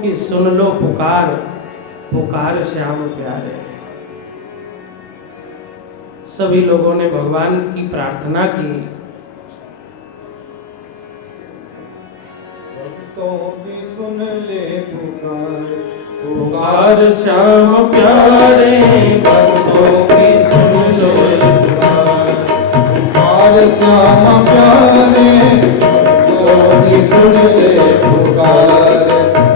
कि सुन लो पुकार, पुकार श्याम प्यारे। सभी लोगों ने भगवान की प्रार्थना की। भक्तों की सुन ले पुकार, पुकार श्याम प्यारे, भक्तों की सुन लो पुकार, पुकार श्याम प्यारे, भक्तों की सुन ले पुकार,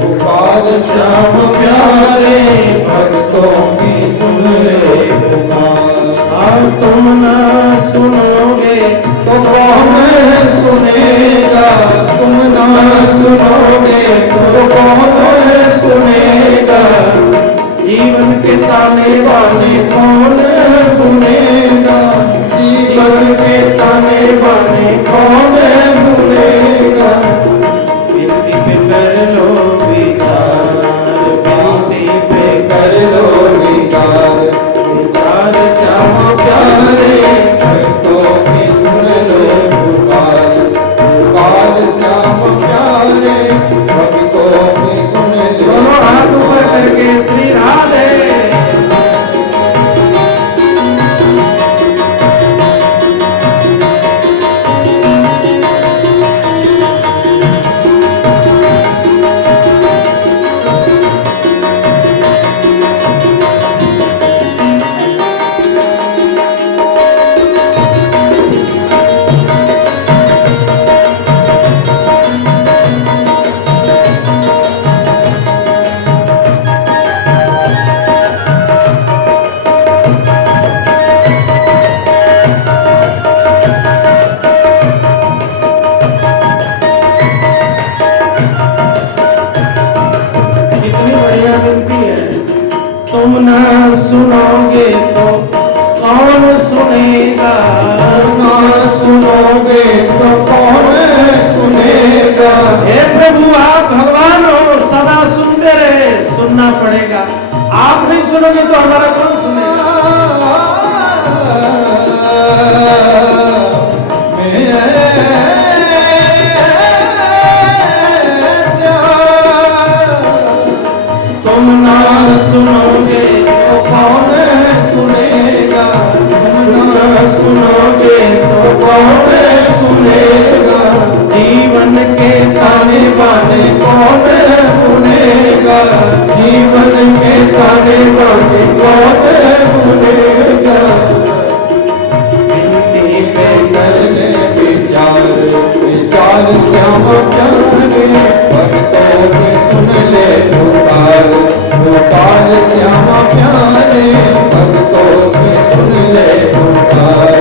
पुकार श्याम प्यारे, भक्तों की सुन ले पुकार। और तुम ना सुनोगे तो कौन सुनेगा, तुम ना सुनोगे तो कौन सुनेगा, जीवन के ताने बाने कौन सुनेगा, जीवन के ताने बाने कौन सुनेगा। विनती पे कर लो विचार, विनती पे कर लो विचार, विचार श्याम प्यारे, भक्तों की सुन लो पुकार, पुकार श्याम प्यारे, भक्तों की सुन लो। दोनों हाथ ऊपर करके श्री राधे। तुम ना सुनोगे तो कौन सुनेगा, ना सुनोगे तो कौन सुनेगा। हे प्रभु आप भगवान हो, सदा सुनते रहे, सुनना पड़ेगा। आप नहीं सुनोगे तो हमारा कौन सुनेगा। तुम ना सुनोगे तो कौन सुनेगा, तुम ना सुनोगे तो कौन सुनेगा, जीवन के ताने बाने कौन सुनेगा, जीवन के ताने बाने कौन सुनेगा। विनती पे कर ले विचार, विचार श्याम प्यारे, भक्तों की सुन ले पुकार, पुकार श्याम प्यारे, भक्तों की सुन ले पुकार।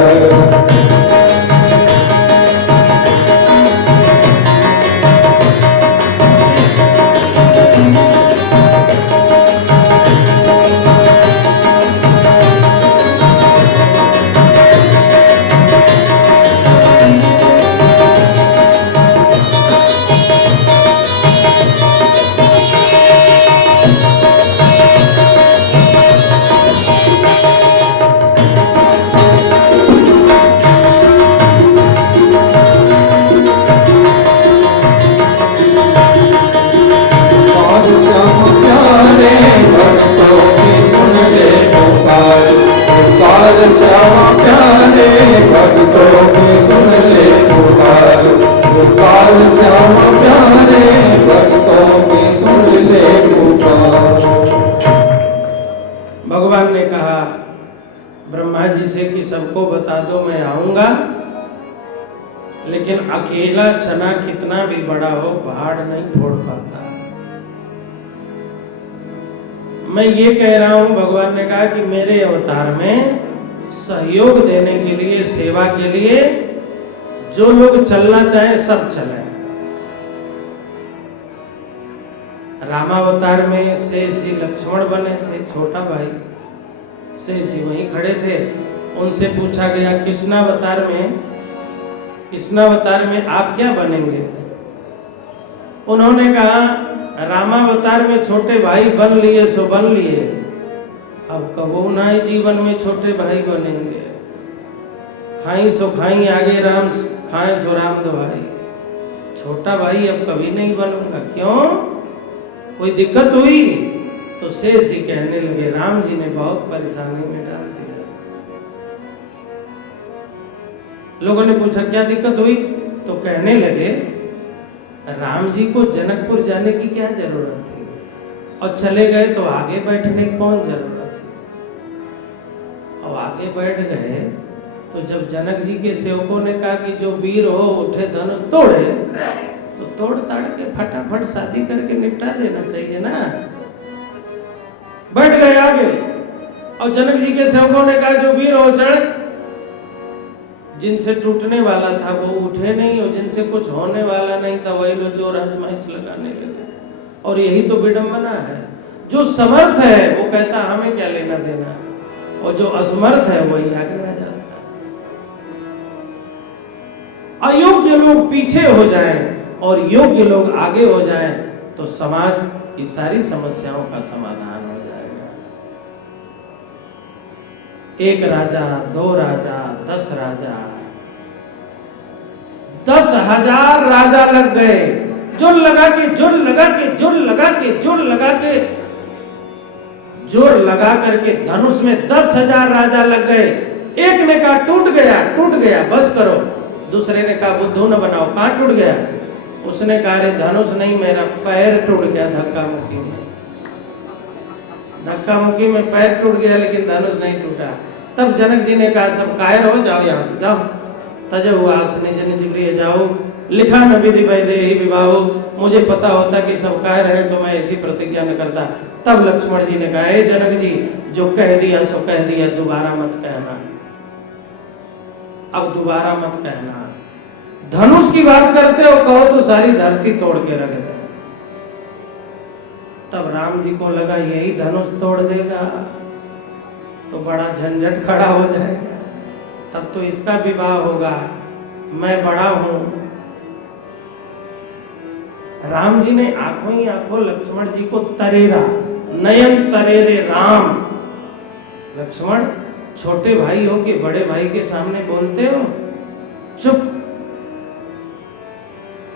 श्याम प्यारे, भक्तों की सुन ले पुकार, पुकार श्याम प्यारे, भक्तों की सुन ले पुकार। भगवान ने कहा ब्रह्मा जी से कि सबको बता दो मैं आऊंगा, लेकिन अकेला चना कितना भी बड़ा हो भाड़ नहीं फोड़ पाता। मैं ये कह रहा हूं, भगवान ने कहा कि मेरे अवतार में सहयोग देने के लिए, सेवा के लिए जो लोग चलना चाहे सब चले। रामावतार में शेष जी लक्ष्मण बने थे, छोटा भाई शेष जी वहीं खड़े थे। उनसे पूछा गया कृष्णावतार में आप क्या बनेंगे। उन्होंने कहा रामावतार में छोटे भाई बन लिए सो बन लिए, अब कबो ना ही जीवन में छोटे भाई बनेंगे। खाई सो खाई आगे राम, खाए सो राम दो भाई। छोटा भाई अब कभी नहीं बनूंगा। क्यों? कोई दिक्कत हुई तो शेष जी कहने लगे राम जी ने बहुत परेशानी में डाल दिया। लोगों ने पूछा क्या दिक्कत हुई, तो कहने लगे राम जी को जनकपुर जाने की क्या जरूरत थी, और चले गए तो आगे बैठने की कौन जरूरत थी। और आगे बैठ गए तो जब जनक जी के सेवकों ने कहा कि जो वीर हो उठे धनुष तोड़े, तो तोड़ ताड़ के फटाफट शादी करके निपटा देना चाहिए ना। बैठ गए आगे, और जनक जी के सेवकों ने कहा जो वीर हो चढ़। जिनसे टूटने वाला था वो उठे नहीं, और जिनसे कुछ होने वाला नहीं था वही लोग जोर आजमाइश लगाने लगे। और यही तो विडंबना है, जो समर्थ है वो कहता हमें क्या लेना देना, और जो असमर्थ है वही आगे आ जाता है। अयोग्य लोग पीछे हो जाएं और योग्य लोग आगे हो जाएं तो समाज की सारी समस्याओं का समाधान हो जाएगा। एक राजा, दो राजा, 10 राजा, 10,000 राजा लग गए। जोर लगा के जोर लगा के जोर लगा के जोर लगा के जोर लगा करके धनुष में 10,000 राजा लग गए। एक ने कहा टूट गया बस करो। दूसरे ने कहा बुद्धू न बनाओ, कहां टूट गया। उसने कहा अरे धनुष नहीं मेरा पैर टूट गया धक्का मुक्की में पैर टूट गया, लेकिन धनुष नहीं टूटा। तब जनक जी ने कहा सब कायर हो जाओ, यहाँ से जाओ, तज हुआ निज निज गृह जाओ, लिखा न विधि वैदेही विवाहो। मुझे पता होता कि सब कायर है तो मैं ऐसी प्रतिज्ञा न करता। तब लक्ष्मण जी ने कहा ए जनक जी जो कह दिया सो कह दिया, दोबारा मत कहना, अब दोबारा मत कहना। धनुष की बात करते हो कहो तो सारी धरती तोड़ के रख दे। तब राम जी को लगा यही धनुष तोड़ देगा तो बड़ा झंझट खड़ा हो जाएगा, तब तो इसका विवाह होगा, मैं बड़ा हूं। राम जी ने आंखों ही आंखों लक्ष्मण जी को तरेरा, नयन तरेरे राम। लक्ष्मण छोटे भाई हो के बड़े भाई के सामने बोलते हो, चुप।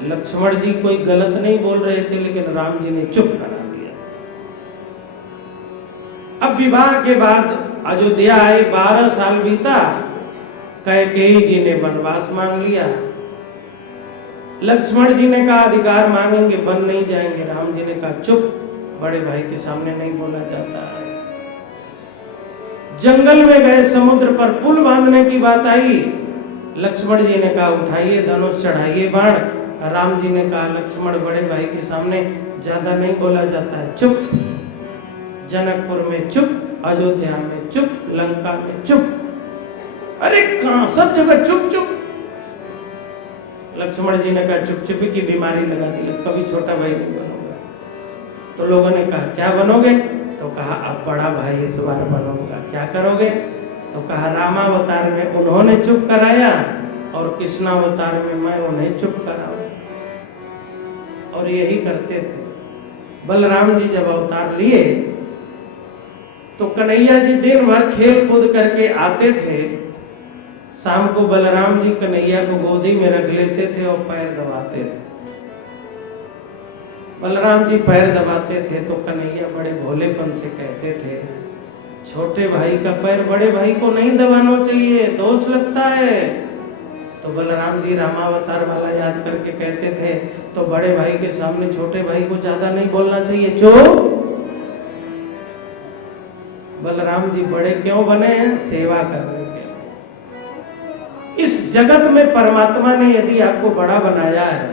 लक्ष्मण जी कोई गलत नहीं बोल रहे थे, लेकिन राम जी ने चुप करा दिया। अब विवाह के बाद अयोध्या आए, 12 साल बीता, कैकेयी जी ने वनवास मांग लिया। लक्ष्मण जी ने कहा अधिकार मांगेंगे बन नहीं जाएंगे। राम जी ने कहा चुप, बड़े भाई के सामने नहीं बोला जाता है। जंगल में गए, समुद्र पर पुल बांधने की बात आई। लक्ष्मण जी ने कहा उठाइए धनुष, चढ़ाइए बाण। राम जी ने कहा लक्ष्मण बड़े भाई के सामने ज्यादा नहीं बोला जाता है, चुप। जनकपुर में चुप, अयोध्या में चुप, लंका में चुप। अरे कहां सब जगह चुप चुप। लक्ष्मण जी ने कहा चुप चुपी की बीमारी लगा दी, अब कभी छोटा भाई नहीं बनूंगा। तो लोगों ने कहा क्या बनोगे, तो कहा अब बड़ा भाई इस बार बनूंगा। क्या करोगे, तो कहा रामावतार में उन्होंने चुप कराया और कृष्णावतार में मैं उन्हें चुप कराऊं। और यही करते थे। बलराम जी जब अवतार लिए तो कन्हैया जी दिन भर खेल कूद करके आते थे। शाम को बलराम जी कन्हैया को गोदी में रख लेते थे और पैर दबाते थे। बलराम जी पैर दबाते थे तो कन्हैया बड़े भोलेपन से कहते थे छोटे भाई का पैर बड़े भाई को नहीं दबाना चाहिए, दोष लगता है। तो बलराम जी रामावतार वाला याद करके कहते थे तो बड़े भाई के सामने छोटे भाई को ज्यादा नहीं बोलना चाहिए, चुप। बलराम जी बड़े क्यों बने हैं, सेवा करने के लिए। इस जगत में परमात्मा ने यदि आपको बड़ा बनाया है,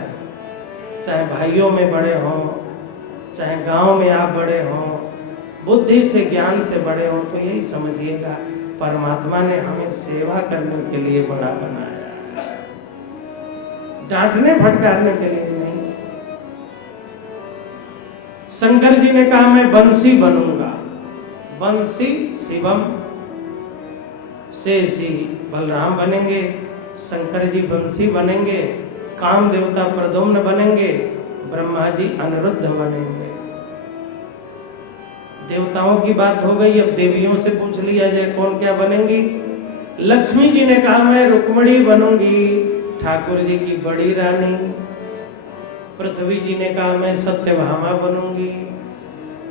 चाहे भाइयों में बड़े हों, चाहे गांव में आप बड़े हों, बुद्धि से ज्ञान से बड़े हों, तो यही समझिएगा परमात्मा ने हमें सेवा करने के लिए बड़ा बनाया, डांटने फटकारने के लिए नहीं। शंकर जी ने कहा मैं बंसी बनूंगा, बंसी शिवम। शेष जी बलराम बनेंगे, शंकर जी बंसी बनेंगे, काम देवता प्रद्युम्न बनेंगे, ब्रह्मा जी अनिरुद्ध बनेंगे। देवताओं की बात हो गई, अब देवियों से पूछ लिया जाए कौन क्या बनेंगी। लक्ष्मी जी ने कहा मैं रुक्मणी बनूंगी, ठाकुर जी की बड़ी रानी। पृथ्वी जी ने कहा मैं सत्यभामा बनूंगी।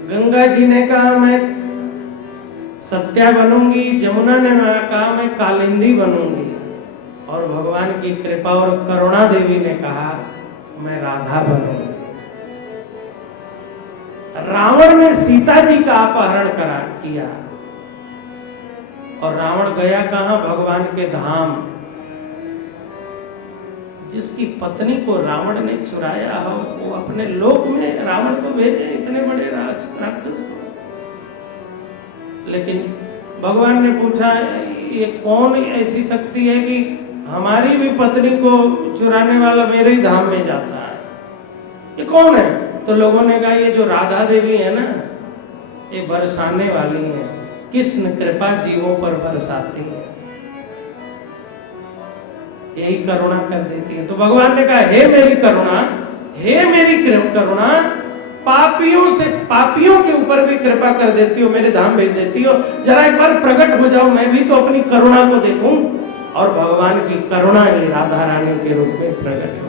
गंगा जी ने कहा मैं सत्या बनूंगी, जमुना ने कहा मैं कालिंदी बनूंगी, और भगवान की कृपा और करुणा देवी ने कहा मैं राधा बनूंगी। रावण ने सीता जी का अपहरण किया, और रावण गया कहां? भगवान के धाम। जिसकी पत्नी को रावण ने चुराया हो वो अपने लोक में रावण को भेजे, इतने बड़े राक्षस को। लेकिन भगवान ने पूछा ये कौन ऐसी शक्ति है कि हमारी भी पत्नी को चुराने वाला मेरे ही धाम में जाता है, ये कौन है? तो लोगों ने कहा ये जो राधा देवी है ना, ये बरसाने वाली है, कृष्ण कृपा जीवों पर बरसाती है, यही करुणा कर देती है। तो भगवान ने कहा हे मेरी करुणा, हे मेरी करुणा, पापियों के ऊपर भी कृपा कर देती हो, मेरे धाम भेज देती हो, जरा एक बार प्रकट हो जाओ, मैं भी तो अपनी करुणा को देखूं। और भगवान की करुणा ही राधा रानी के रूप में प्रकट हो।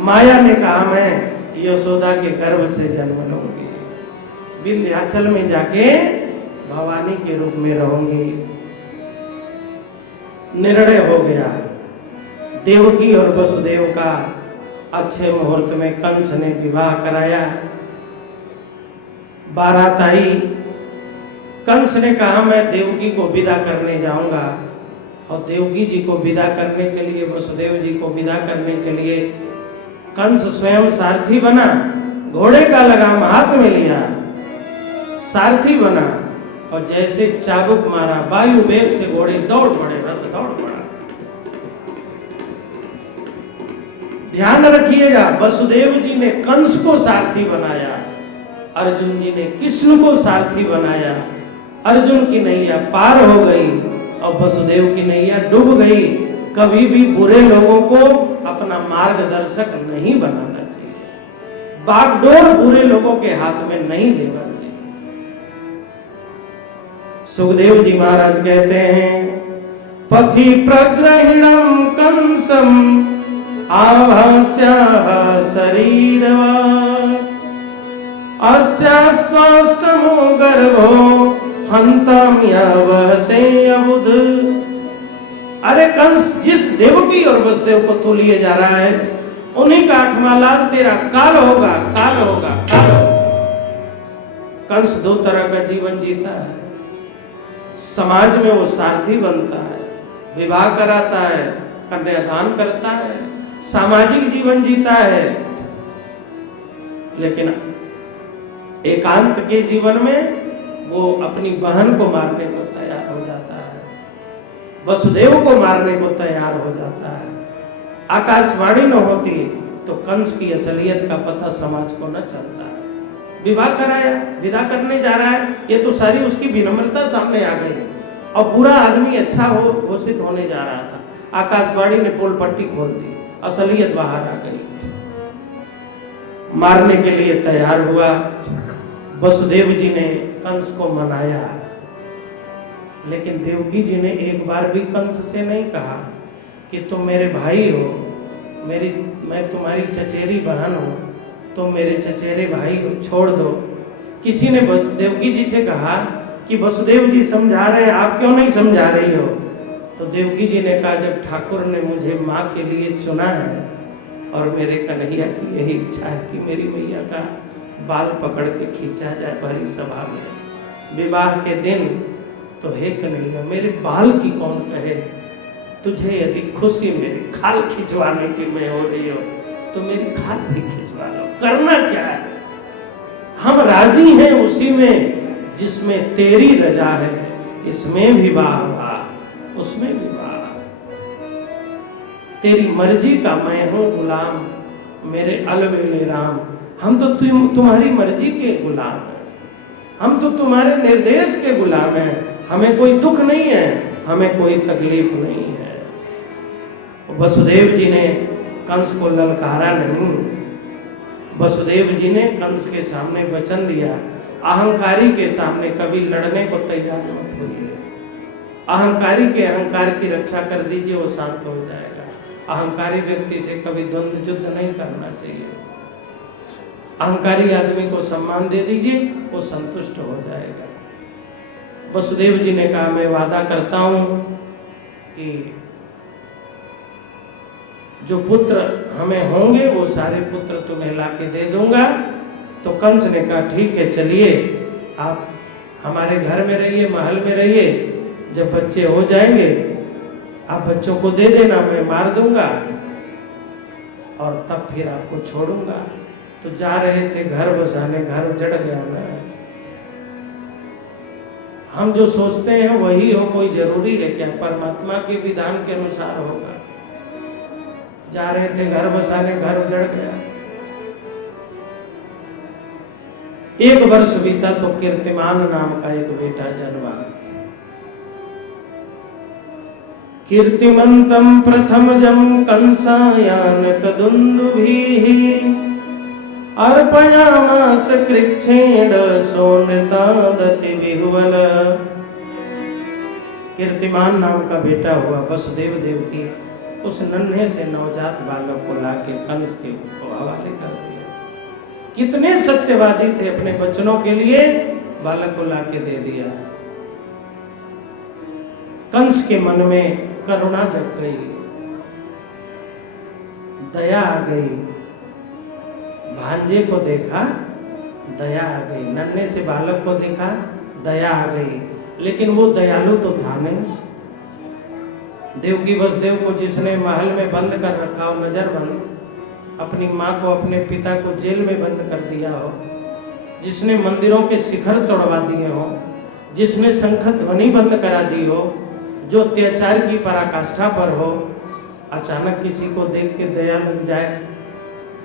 माया ने कहा मैं यशोदा के गर्भ से जन्म लूंगी, विंध्याचल में जाके भवानी के रूप में रहूंगी। निर्णय हो गया। देवकी और वसुदेव का अच्छे मुहूर्त में कंस ने विवाह कराया। बारात आई, कंस ने कहा मैं देवकी को विदा करने जाऊंगा, और देवकी जी को विदा करने के लिए, वसुदेव जी को विदा करने के लिए कंस स्वयं सारथी बना, घोड़े का लगाम हाथ में लिया, सारथी बना, और जैसे चाबुक मारा वायु वेग से घोड़े दौड़ पड़े, रथ दौड़ पड़ा। ध्यान रखिएगा, वसुदेव जी ने कंस को सारथी बनाया, अर्जुन जी ने कृष्ण को सारथी बनाया। अर्जुन की नैया पार हो गई और वसुदेव की नैया डूब गई। कभी भी बुरे लोगों को अपना मार्गदर्शक नहीं बनाना चाहिए, बागडोर बुरे लोगों के हाथ में नहीं देना चाहिए। सुखदेव जी महाराज कहते हैं पथि प्रग्रहिणं कंसम आभास्या शरीरवा अस्यास्त्वाष्टमो गर्भो हंताम्यवसे अबुध। अरे कंस, जिस देवकी और वसुदेव को तू लिए जा रहा है उन्हीं का 8वां लाल तेरा काल होगा, काल होगा, काल होगा। कंस दो तरह का जीवन जीता है। समाज में वो सारथी बनता है, विवाह कराता है, कन्यादान करता है, सामाजिक जीवन जीता है, लेकिन एकांत के जीवन में वो अपनी बहन को मारने को तैयार हो जाता है, वसुदेव को मारने को तैयार हो जाता है। आकाशवाणी न होती तो कंस की असलियत का पता समाज को न चलता है। विवाह कराया, विदा करने जा रहा है, ये तो सारी उसकी विनम्रता सामने आ गई, और बुरा आदमी अच्छा हो घोषित होने जा रहा था। आकाशवाणी ने पोल पट्टी खोल दी, असलियत बाहर आ गई, मारने के लिए तैयार हुआ। वसुदेव जी ने कंस को मनाया, लेकिन देवकी जी ने एक बार भी कंस से नहीं कहा कि तुम मेरे भाई हो, मैं तुम्हारी चचेरी बहन हूं, तुम मेरे चचेरे भाई हो, छोड़ दो। किसी ने देवकी जी से कहा कि वसुदेव जी समझा रहे हैं, आप क्यों नहीं समझा रही हो? तो देवकी जी ने कहा जब ठाकुर ने मुझे माँ के लिए चुना है और मेरे कन्हैया की यही इच्छा है कि मेरी मैया का बाल पकड़ के खींचा जाए भरी सभा में विवाह के दिन, तो हे कन्हैया मेरे बाल की कौन कहे, तुझे यदि खुशी मेरी खाल खिंचवाने की मैं हो रही हो तो मेरी खाल भी खिंचवा लो, करना क्या है, हम राजी हैं उसी में जिसमें तेरी रजा है, इसमें भी वाह उसमें भी वाह, तेरी मर्जी का मैं हूं गुलाम, मेरे अलबेले राम। हम तो तुम्हारी मर्जी के गुलाम हैं, हम तो तुम्हारे निर्देश के गुलाम हैं, हमें कोई दुख नहीं है, हमें कोई तकलीफ नहीं है। वसुदेव जी ने कंस को ललकारा नहीं, वसुदेव जी ने कंस के सामने वचन दिया, अहंकारी के सामने कभी लड़ने को तैयार मत होइए, अहंकारी के अहंकार की रक्षा कर दीजिए, वो शांत हो जाएगा। अहंकारी व्यक्ति से कभी द्वंद्व युद्ध नहीं करना चाहिए। अहंकारी आदमी को सम्मान दे दीजिए, वो संतुष्ट हो जाएगा। वसुदेव जी ने कहा मैं वादा करता हूं कि जो पुत्र हमें होंगे वो सारे पुत्र तुम्हें लाके दे दूंगा। तो कंस ने कहा ठीक है, चलिए आप हमारे घर में रहिए, महल में रहिए, जब बच्चे हो जाएंगे आप बच्चों को दे देना, मैं मार दूंगा और तब फिर आपको छोड़ूंगा। तो जा रहे थे घर बसाने, घर उजड़ गया ना। हम जो सोचते हैं वही हो, कोई जरूरी है क्या? परमात्मा के विधान के अनुसार होगा। जा रहे थे घर बसाने, घर उजड़ गया। 1 वर्ष बीता तो कीर्तिमान नाम का एक बेटा जन्मा। कीर्तिमंतम प्रथमजं कंसायानकदुन्दुभिः अर्पयामास कृच्छेण सोनृतादति विहुवल। कीर्तिमान नाम का बेटा हुआ। वसुदेव देव की उस नन्हे से नवजात बालक को लाके कंस के हवाले कर दिया। कितने सत्यवादी थे, अपने बच्चों के लिए बालक को लाके दे दिया। कंस के मन में करुणा जग गई, दया आ गई। भांजे को देखा, दया आ गई। नन्हे से बालक को देखा, दया आ गई। लेकिन वो दयालु तो था नहीं। देवकी वसुदेव को जिसने महल में बंद कर रखा हो, नजर बंद, अपनी माँ को, अपने पिता को जेल में बंद कर दिया हो, जिसने मंदिरों के शिखर तोड़वा दिए हो, जिसने शंख ध्वनि बंद करा दी हो, जो अत्याचार की पराकाष्ठा पर हो, अचानक किसी को देख के दया लग जाए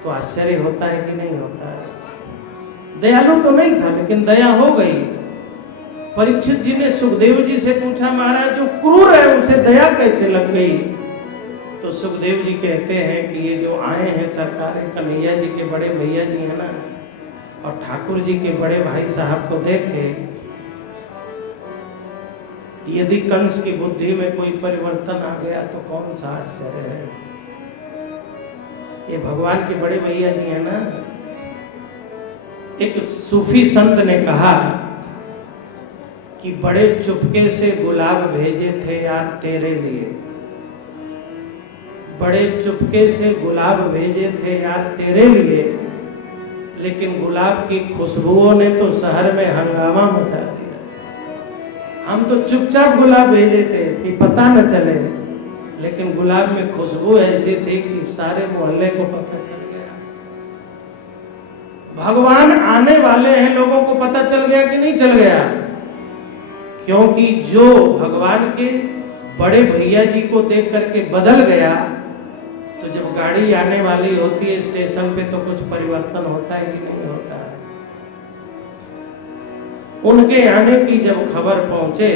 तो आश्चर्य होता है कि नहीं होता है? दयालु तो नहीं था लेकिन दया हो गई। परीक्षित जी ने सुखदेव जी से पूछा, महाराज जो क्रूर है उसे दया कैसे लग गई? तो सुखदेव जी कहते हैं कि ये जो आए हैं सरकार, कन्हैया जी के बड़े भैया जी है ना, और ठाकुर जी के बड़े भाई साहब को देखे, यदि कंस की बुद्धि में कोई परिवर्तन आ गया तो कौन सा आश्चर्य है। ये भगवान के बड़े भैया जी है ना। एक सूफी संत ने कहा कि बड़े चुपके से गुलाब भेजे थे यार तेरे लिए, बड़े चुपके से गुलाब भेजे थे यार तेरे लिए, लेकिन गुलाब की खुशबुओं ने तो शहर में हंगामा मचा दिया। हम तो चुपचाप गुलाब भेजे थे कि पता न चले, लेकिन गुलाब में खुशबू ऐसी थी कि सारे मोहल्ले को पता चल गया। भगवान आने वाले हैं, लोगों को पता चल गया कि नहीं चल गया? क्योंकि जो भगवान के बड़े भैया जी को देख करके बदल गया, तो जब गाड़ी आने वाली होती है स्टेशन पे तो कुछ परिवर्तन होता है कि नहीं होता है? उनके आने की जब खबर पहुंचे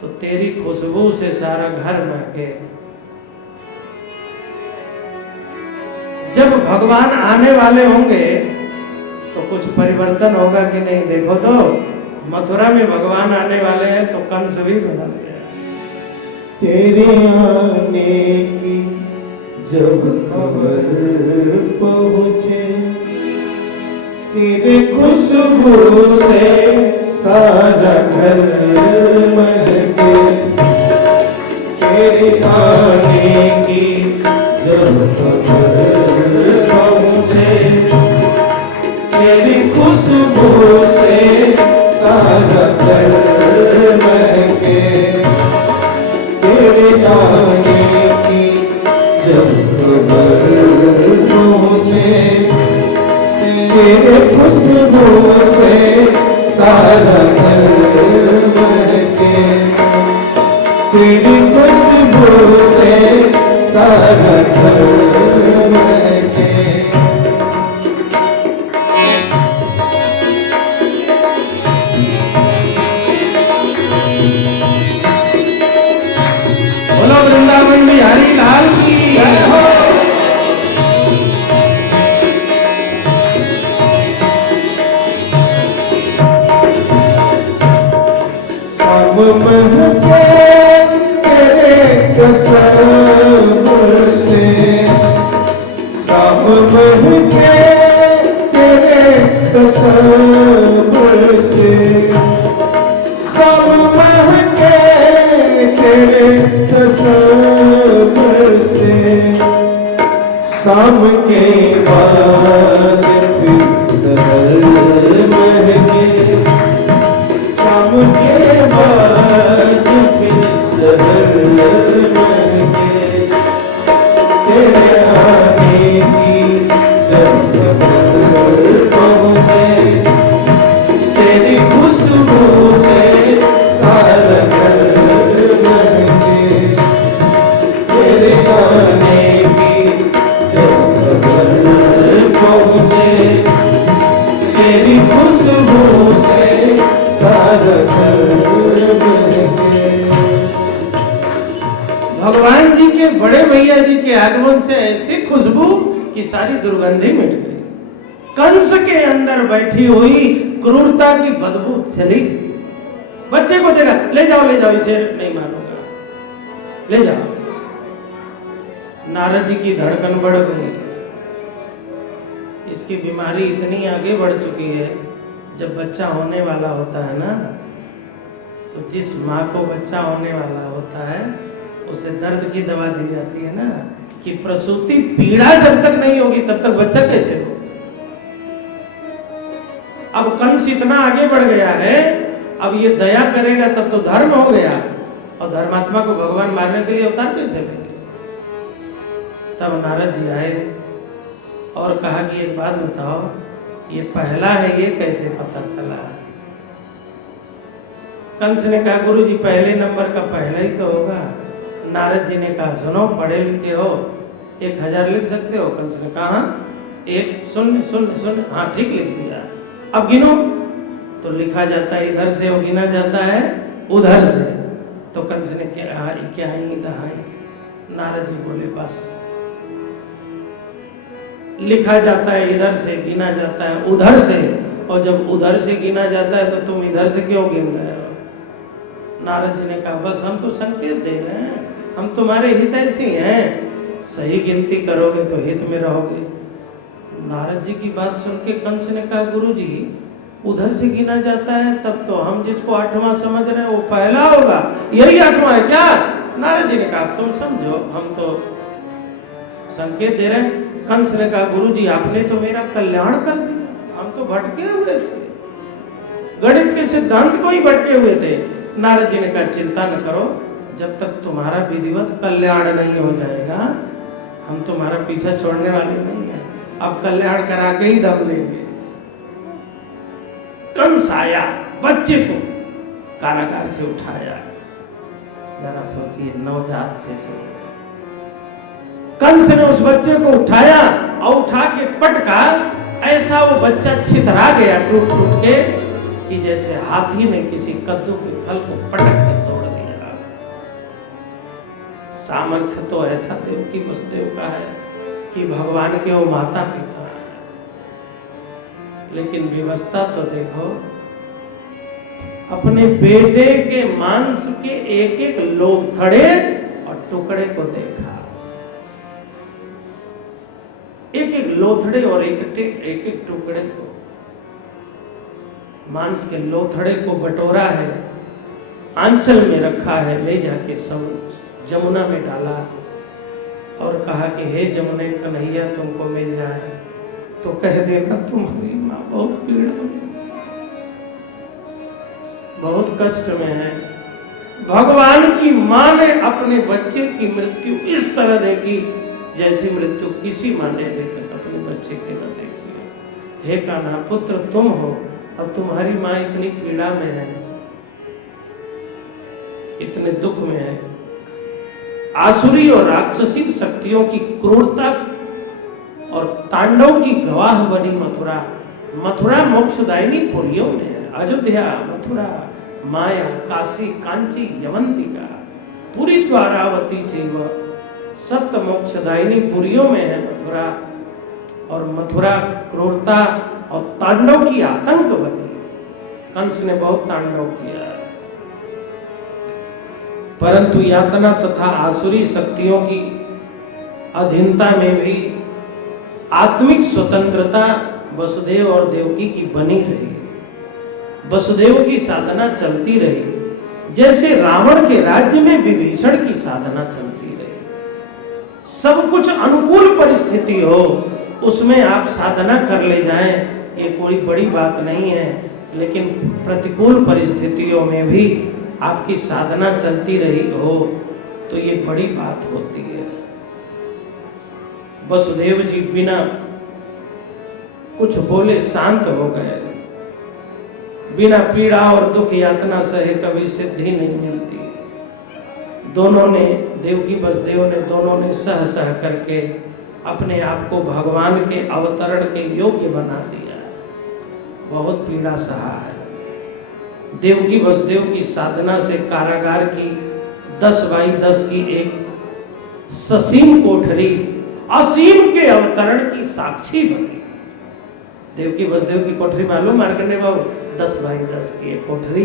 तो तेरी खुशबू से सारा घर महके। जब भगवान आने वाले होंगे तो कुछ परिवर्तन होगा कि नहीं? देखो तो मथुरा में भगवान आने वाले हैं तो कंस भी बदल गया। तेरे आने की जब खबर पहुँचे, तेरे खुशबू से सारा घर महके। तेरे आने की जब खबर पहुँचे, तेरी खुशबू से सारा घर महके। तेरे आने की जब खबर पहुँचे, तेरे खुशबू से सारा घर महके। तेरी खुशबू से सारा घर महके। बोलो वृंदावन बिहारी लाल की जय हो। महके तेरे कसम से, सब महके तेरे शाम के बाद फिर सहर महके, शाम के बाद फिर सहर महके, तेरे आने की जब खबर पहुँचे, तेरी खुशबू से सारा घर महके, तेरे आने की जब खबर पहुँचे, तेरी खुशबू से सारा घर महके। भगवान जी के बड़े भैया जी के आगमन से ऐसी खुशबू कि सारी दुर्गंधी मिट गई। कंस के अंदर बैठी हुई क्रूरता की बदबू चली गई। बच्चे को देखा, ले जाओ इसे नहीं मारूंगा, ले जाओ। नारद जी की धड़कन बढ़ गई। इसकी बीमारी इतनी आगे बढ़ चुकी है, जब बच्चा होने वाला होता है ना, तो जिस माँ को बच्चा होने वाला होता है उसे दर्द की दवा दी जाती है ना, कि प्रसूति पीड़ा जब तक नहीं होगी तब तक बच्चा कैसे हो। अब कंस इतना आगे बढ़ गया है, अब ये दया करेगा तब तो धर्म हो गया, और धर्मात्मा को भगवान मारने के लिए अवतार कैसे लेंगे। तब नारद जी आए और कहा कि एक बात बताओ, ये पहला है, ये कैसे पता चला। कंस ने कहा, गुरु जी पहले नंबर का पहला ही तो होगा। नारद जी ने कहा, सुनो पढ़े लिखे हो, 1000 लिख सकते हो। कंस ने कहा, 1 0 0 0, हाँ ठीक लिख दिया। अब गिनो, तो लिखा जाता है इधर से और गिना जाता है उधर से। तो कंस ने क्या ही दहाई। नारद जी बोले, बस लिखा जाता है इधर से, गिना जाता है उधर से, और जब उधर से गिना जाता है तो तुम इधर से क्यों गिन रहे हो। नारद जी ने कहा, बस हम तो संकेत दे रहे हैं, हम तुम्हारे हितैषी हैं, सही गिनती करोगे तो हित में रहोगे। नारद जी की बात सुन के कंस ने कहा, गुरु जी उधर से गिना जाता है, तब तो हम जिसको 8वां समझ रहे हैं वो पहला होगा, यही 8वां है क्या। नारद जी ने कहा, तुम समझो, हम तो संकेत दे रहे हैं। कंस ने कहा, गुरु जी आपने तो मेरा कल्याण कर दिया, हम तो भटके हुए थे, गणित के सिद्धांत को ही भटके हुए थे। नारद जी ने कहा, चिंता न करो, जब तक तुम्हारा विधिवत कल्याण नहीं हो जाएगा हम तुम्हारा पीछा छोड़ने वाले नहीं है, अब कल्याण करा के ही दम लेंगे। कंस आया, बच्चे को कारागार से उठाया। जरा सोचिए, नवजात शिशु, कंस ने उस बच्चे को उठाया और उठा के पटका, ऐसा वो बच्चा छितरा गया टूट टूट के, कि जैसे हाथी ने किसी कद्दू के फल को पटक के तोड़ दिया। सामर्थ्य तो ऐसा देवकी वसुदेव का है कि भगवान के वो माता पिता है, लेकिन व्यवस्था तो देखो, अपने बेटे के मांस के एक एक लोथड़े और टुकड़े को देखा, एक एक लोथड़े और एक एक टुकड़े को, मांस के लोथड़े को बटोरा है, आंचल में रखा है, ले जाके जमुना में डाला और कहा कि हे जमुने कन्हैया तुमको मिल जाए तो कह देना तुम्हारी माँ बहुत पीड़ा में, बहुत कष्ट में है। भगवान की माँ ने अपने बच्चे की मृत्यु इस तरह देखी जैसी मृत्यु किसी माँ ने अभी तक अपने बच्चे की न देखी है। हे कान्हा, पुत्र तुम हो और तुम्हारी माँ इतनी पीड़ा में है, इतने दुख में है। आसुरी और राक्षसी शक्तियों की क्रूरता और तांडव की गवाह बनी मथुरा। मथुरा मोक्षदायिनी पुरियों में है। अयोध्या, मथुरा, माया, काशी, कांची, यवंतिका, पुरी, द्वारावती जीव, सप्त मोक्षदायिनी पुरियों में है मथुरा। और मथुरा क्रूरता और तांडव की आतंक बनी। कंस ने बहुत तांडव किया, परंतु यातना तथा आसुरी शक्तियों की अधीनता में भी आत्मिक स्वतंत्रता वसुदेव और देवकी की बनी रही। वसुदेव की साधना चलती रही, जैसे रावण के राज्य में विभीषण की साधना चलती रही। सब कुछ अनुकूल परिस्थिति हो, उसमें आप साधना कर ले जाएं, ये कोई बड़ी बात नहीं है। लेकिन प्रतिकूल परिस्थितियों में भी आपकी साधना चलती रही हो तो ये बड़ी बात होती है। वसुदेव जी बिना कुछ बोले शांत हो गए। बिना पीड़ा और दुख यातना सहे कभी सिद्धि नहीं मिलती। दोनों ने, देवकी वसुदेव ने, दोनों ने सह सह करके अपने आप को भगवान के अवतरण के योग्य बना दिया। बहुत पीड़ा सहा है। देवकी वसुदेव की साधना से कारागार की 10 बाई 10 की एक ससीम कोठरी असीम के अवतरण की साक्षी बनी। देवकी वसुदेव की कोठरी मालूम मार्कंडेय बाबू, 10 बाई 10 की एक कोठरी,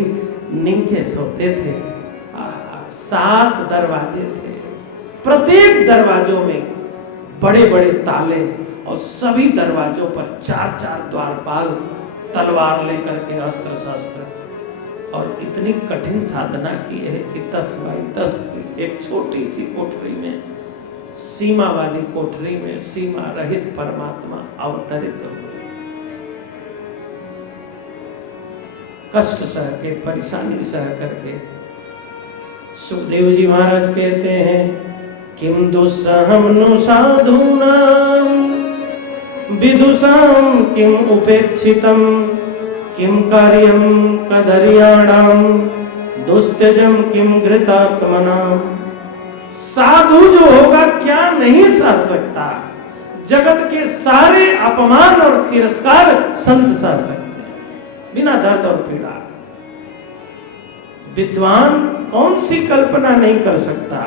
नीचे सोते थे। 7 दरवाजे थे, प्रत्येक दरवाजों में बड़े बड़े ताले और सभी दरवाजों पर 4-4 द्वारपाल तलवार लेकर के, अस्त्र शस्त्र, और इतनी कठिन साधना की है कि 10 बाई 10 की एक छोटी सी कोठरी में, सीमा वाली कोठरी में सीमा रहित परमात्मा अवतरित हुए। कष्ट सह के, परेशानी सह करके सुखदेव जी महाराज कहते हैं, किम दुस्सहम नु साधूनाम विदुषाम किम उपेक्षितम किम कार्यम कदर्याणाम दुस्त्यजम किम घृतात्मनाम। साधु जो होगा क्या नहीं सह सकता। जगत के सारे अपमान और तिरस्कार संत सह सकते हैं बिना दर्द और पीड़ा। विद्वान कौन सी कल्पना नहीं कर सकता,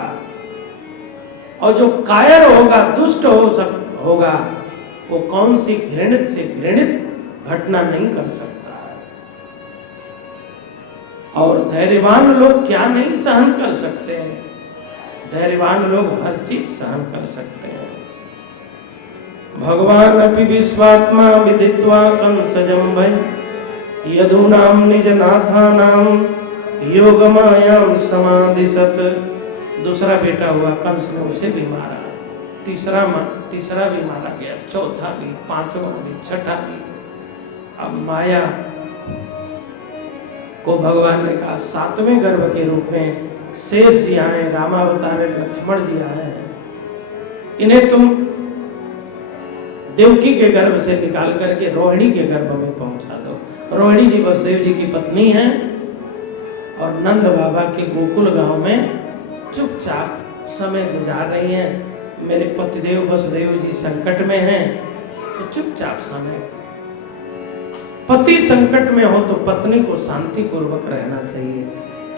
और जो कायर होगा, दुष्ट होगा, वो कौन सी घृणित से घृणित घटना नहीं कर सकता है। और धैर्यवान लोग क्या नहीं सहन कर सकते हैं। धैर्यवान लोग हर चीज सहन कर सकते हैं। भगवान अपि विश्वात्मा विदित्वा कंसजं वै यदूनाम निज नाथानाम योगमायाम समाधिशत। दूसरा बेटा हुआ, कंस ने उसे भी मारा। तीसरा भी मारा गया, चौथा भी, पांचवा भी, छठा भी। अब माया को भगवान ने कहा 7वें गर्भ के रूप में शेष जी आए, रामावतार लक्ष्मण जी आए हैं, इन्हें तुम देवकी के गर्भ से निकाल करके रोहिणी के गर्भ में पहुंचा दो। रोहिणी जी वसुदेव जी की पत्नी हैं और नंद बाबा के गोकुल गांव में चुपचाप समय गुजार रही हैं। मेरे पतिदेव वसुदेव जी संकट में हैं तो चुपचाप समय। पति संकट में हो तो पत्नी को शांति पूर्वक रहना चाहिए,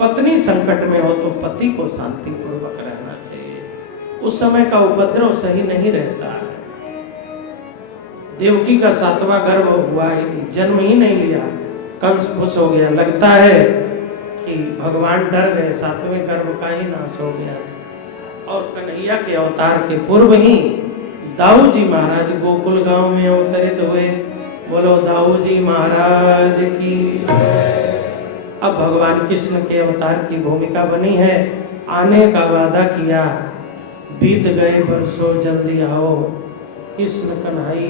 पत्नी संकट में हो तो पति को शांति पूर्वक रहना चाहिए। उस समय का उपद्रव सही नहीं रहता है। देवकी का 7वां गर्भ हुआ ही नहीं, जन्म ही नहीं लिया। कंस खुश हो गया, लगता है कि भगवान डर गए, 7वें गर्भ का ही नाश हो गया। और कन्हैया के अवतार के पूर्व ही दाऊ जी महाराज गोकुल गांव में अवतरित हुए। बोलो दाऊ जी महाराज की। अब भगवान कृष्ण के अवतार की भूमिका बनी है। आने का वादा किया, बीत गए बरसों जल्दी आओ। कृष्ण कन्हई,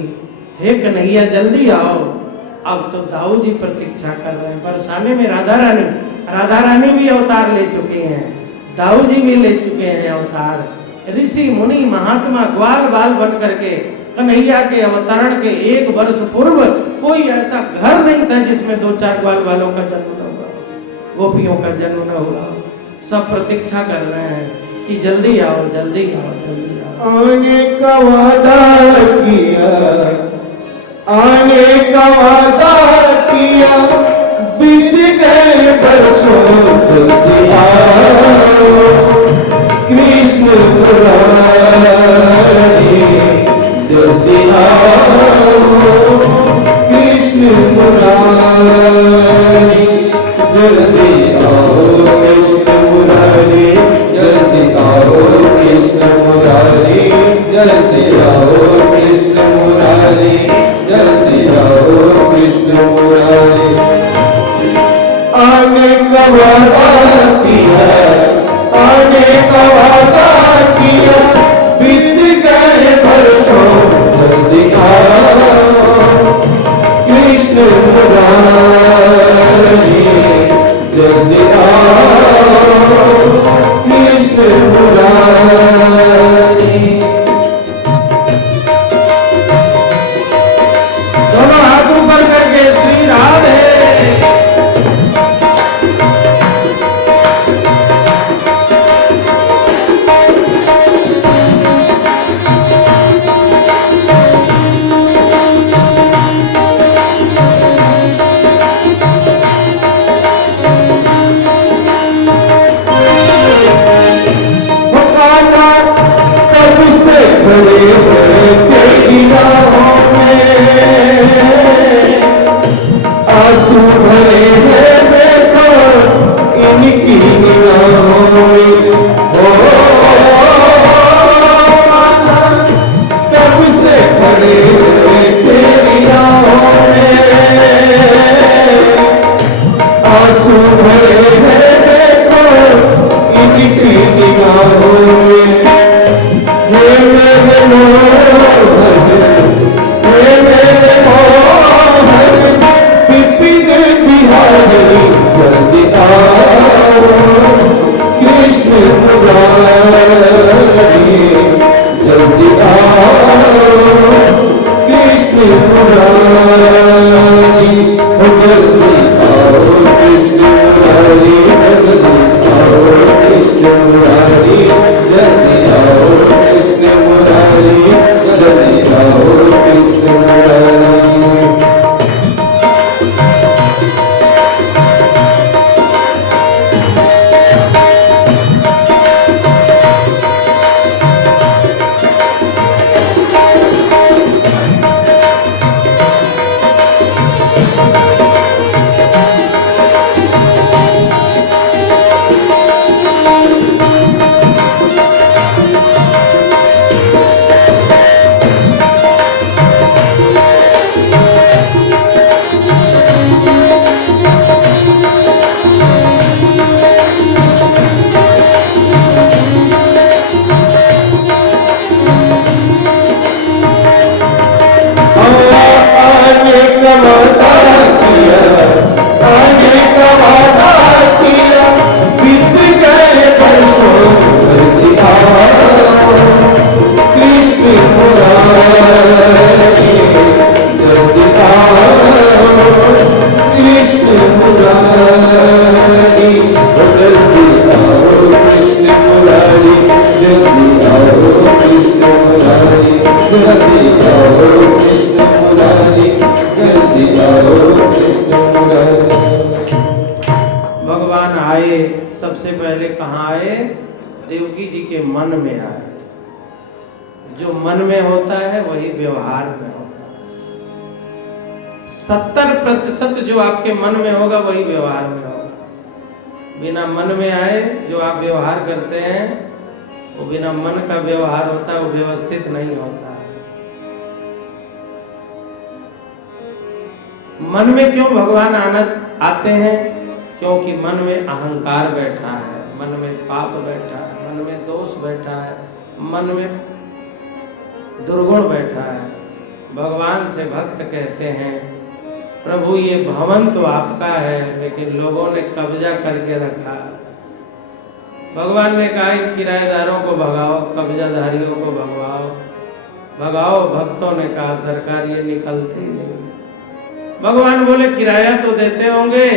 हे कन्हैया जल्दी आओ। अब तो दाऊ जी प्रतीक्षा कर रहे हैं। बरसाने में राधा रानी भी अवतार ले चुके हैं, दाऊ जी भी ले चुके हैं अवतार। ऋषि मुनि महात्मा ग्वाल बाल बन करके कन्हैया के अवतरण के 1 वर्ष पूर्व कोई ऐसा घर नहीं था जिसमें 2-4 ग्वाल बालों का जन्म न हुआ, गोपियों का जन्म न हुआ। सब प्रतीक्षा कर रहे हैं कि जल्दी आओ, जल्दी आओ, जल्दी आओ। आने का वादा किया, आने का वादा किया, बीत गए बरसों जल्दी आओ। कृष्ण मुरारी जल्दी आओ, कृष्ण मुरारी जल्दी आओ, कृष्ण मुरारी जल्दी आओ, कृष्ण मुरारी जल्दी आओ, कृष्ण मुरारी जल्दी आओ, कृष्ण मुरारी। आने का वादा किया, आने का वादा किया, बीत कृष्ण मुरारी जल्दी आओ कृष्ण मुरारी। दोनों हाथ ऊपर करके श्री राधे। बड़े बड़े तेरी राहों में आंसू भरे हैं देखो इनकी निगाहों में। ओ कब से खड़े हुए तेरी राहों में आंसू भरे हैं देखो इनकी निगाहों में। विपिन बिहारी जल्दी आओ कृष्ण मुरारी जल्दी आओ कृष्ण मुरारी जल्दी आओ कृष्ण मुरारी जल्दी आओ कृष्ण मुरारी जल्दी आओ कृष्ण मुरारी जल्दी आओ कृष्ण मुरारी। भगवान आए, सबसे पहले कहाँ आए? देवकी जी के मन में आए। जो मन में होता है वही व्यवहार में होता है। 70% जो आपके मन में होगा वही व्यवहार में होगा। बिना मन में आए जो आप व्यवहार करते हैं वो बिना मन का व्यवहार होता है, वो व्यवस्थित नहीं होता। मन में क्यों भगवान आते हैं? क्योंकि मन में अहंकार बैठा है, मन में पाप बैठा है, मन में दोष बैठा है, मन में दुर्गुण बैठा है। भगवान से भक्त कहते हैं, प्रभु ये भवन तो आपका है लेकिन लोगों ने कब्जा करके रखा। भगवान ने कहा इन किराएदारों को भगाओ, कब्जाधारियों को भगाओ। भक्तों ने कहा सरकार ये निकलती नहीं। भगवान बोले किराया तो देते होंगे।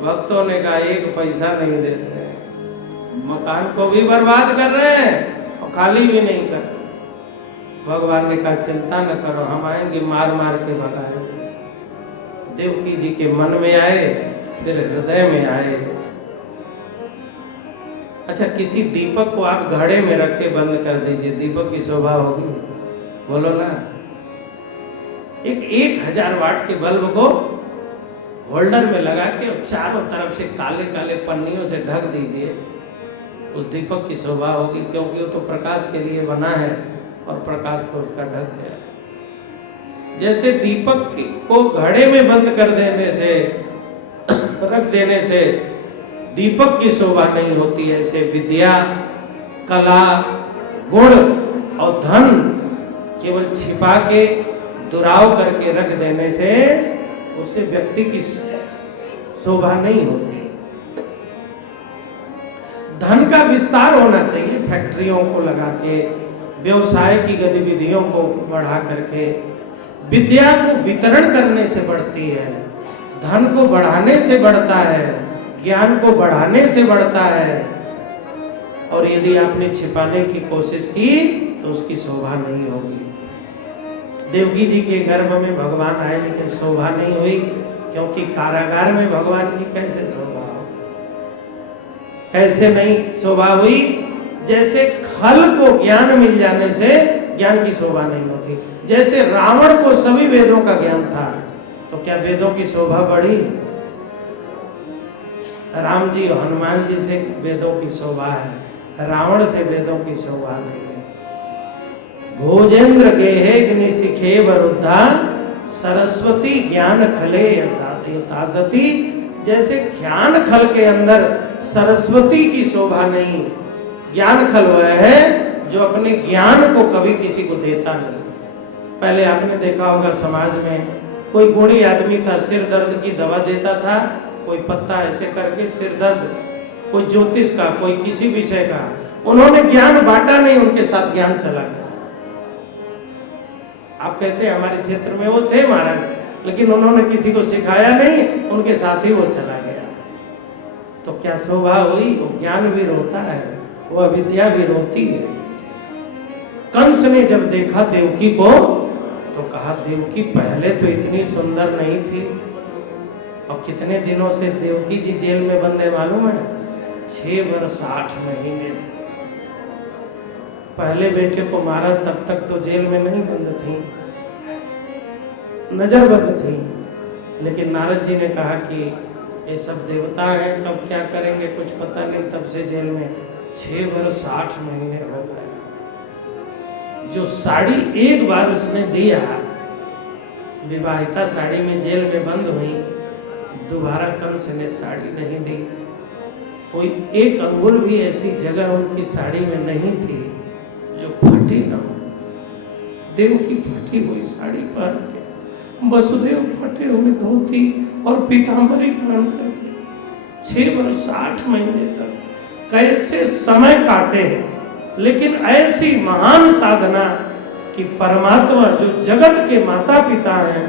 भक्तों ने कहा 1 पैसा नहीं देते, मकान को भी बर्बाद कर रहे हैं और खाली भी नहीं करते। भगवान ने कहा चिंता न करो, हम आएंगे, मार मार के भगाएंगे। देवकी जी के मन में आए, फिर हृदय में आए। अच्छा, किसी दीपक को आप घड़े में रख के बंद कर दीजिए, दीपक की शोभा होगी? बोलो ना। एक 1000 वाट के बल्ब को होल्डर में लगा के और चारों तरफ से काले काले पन्नियों से ढक दीजिए, उस दीपक की शोभा होगी, क्योंकि वो तो प्रकाश के लिए बना है और प्रकाश तो उसका ढक गया। जैसे दीपक को घड़े में बंद कर देने से, रख देने से दीपक की शोभा नहीं होती, ऐसे विद्या, कला, गुण और धन केवल छिपा के दुराव करके रख देने से उससे व्यक्ति की शोभा नहीं होती। धन का विस्तार होना चाहिए, फैक्ट्रियों को लगा के, व्यवसाय की गतिविधियों को बढ़ा करके। विद्या को वितरण करने से बढ़ती है, धन को बढ़ाने से बढ़ता है, ज्ञान को बढ़ाने से बढ़ता है। और यदि आपने छिपाने की कोशिश की तो उसकी शोभा नहीं होगी। देवकी जी के गर्भ में भगवान आए लेकिन शोभा नहीं हुई, क्योंकि कारागार में भगवान की कैसे शोभा हो? कैसे नहीं शोभा हुई? जैसे खल को ज्ञान मिल जाने से ज्ञान की शोभा नहीं होती। जैसे रावण को सभी वेदों का ज्ञान था, तो क्या वेदों की शोभा बढ़ी? राम जी और हनुमान जी से वेदों की शोभा है, रावण से वेदों की शोभा नहीं है। भोजेंद्र गेहे सिखे वरुद्धा सरस्वती ज्ञान खले यथासती। जैसे ज्ञान खल के अंदर सरस्वती की शोभा नहीं, ज्ञान खल वह है जो अपने ज्ञान को कभी किसी को देता नहीं। पहले आपने देखा होगा समाज में कोई गुणी आदमी था, सिर दर्द की दवा देता था, कोई पत्ता ऐसे करके सिर दर्द, कोई ज्योतिष का, कोई किसी विषय का। उन्होंने ज्ञान बांटा नहीं, उनके साथ ज्ञान चला गया। आप कहते हैं हमारे क्षेत्र में वो थे महाराज, लेकिन उन्होंने किसी को सिखाया नहीं, उनके साथ ही वो चला गया। तो क्या शोभा हुई? वो ज्ञान भी रोता है, वो अविद्या भी रोती है। कंस ने जब देखा देवकी को तो कहा, देवकी पहले तो इतनी सुंदर नहीं थी, और कितने दिनों से देवकी जी जेल में बंद है मालूम है? 6 वर्ष 8 महीने से। पहले बेटे को मारा तब तक तो जेल में नहीं बंद थी, नजरबंद थी। लेकिन नारद जी ने कहा कि ये सब देवता हैं, कब क्या करेंगे कुछ पता नहीं, तब से जेल में 6 वर्ष 8 महीने हो गए। जो साड़ी एक बार उसने दिया, विवाहिता साड़ी में जेल में बंद हुई, दोबारा कंस ने साड़ी नहीं दी। कोई एक अंगुल भी ऐसी जगह उनकी साड़ी में नहीं थी जो फटी न हो। देव की फटी हुई साड़ी पहन के, वसुदेव फटे हुए धोती और पीतांबरी पहन करके 6 वर्ष 8 महीने तक कैसे समय काटे। लेकिन ऐसी महान साधना कि परमात्मा जो जगत के माता पिता हैं,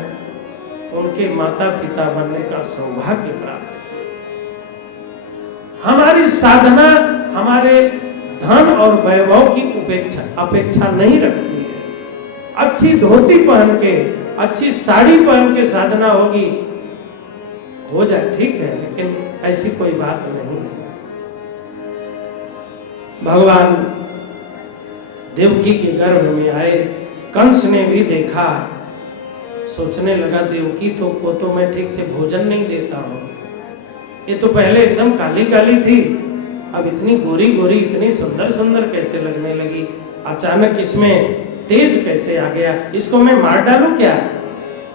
उनके माता पिता बनने का सौभाग्य प्राप्त किया। हमारी साधना हमारे धन और वैभव की अपेक्षा नहीं रखती है। अच्छी धोती पहन के, अच्छी साड़ी पहन के साधना होगी, हो जाए ठीक है, लेकिन ऐसी कोई बात नहीं है। भगवान देवकी के गर्भ में आए, कंस ने भी देखा, सोचने लगा देवकी को तो मैं ठीक से भोजन नहीं देता हूँ। ये तो पहले एकदम काली काली थी, अब इतनी गोरी गोरी, इतनी सुंदर सुंदर कैसे लगने लगी? अचानक इसमें तेज कैसे आ गया? इसको मैं मार डालूं क्या?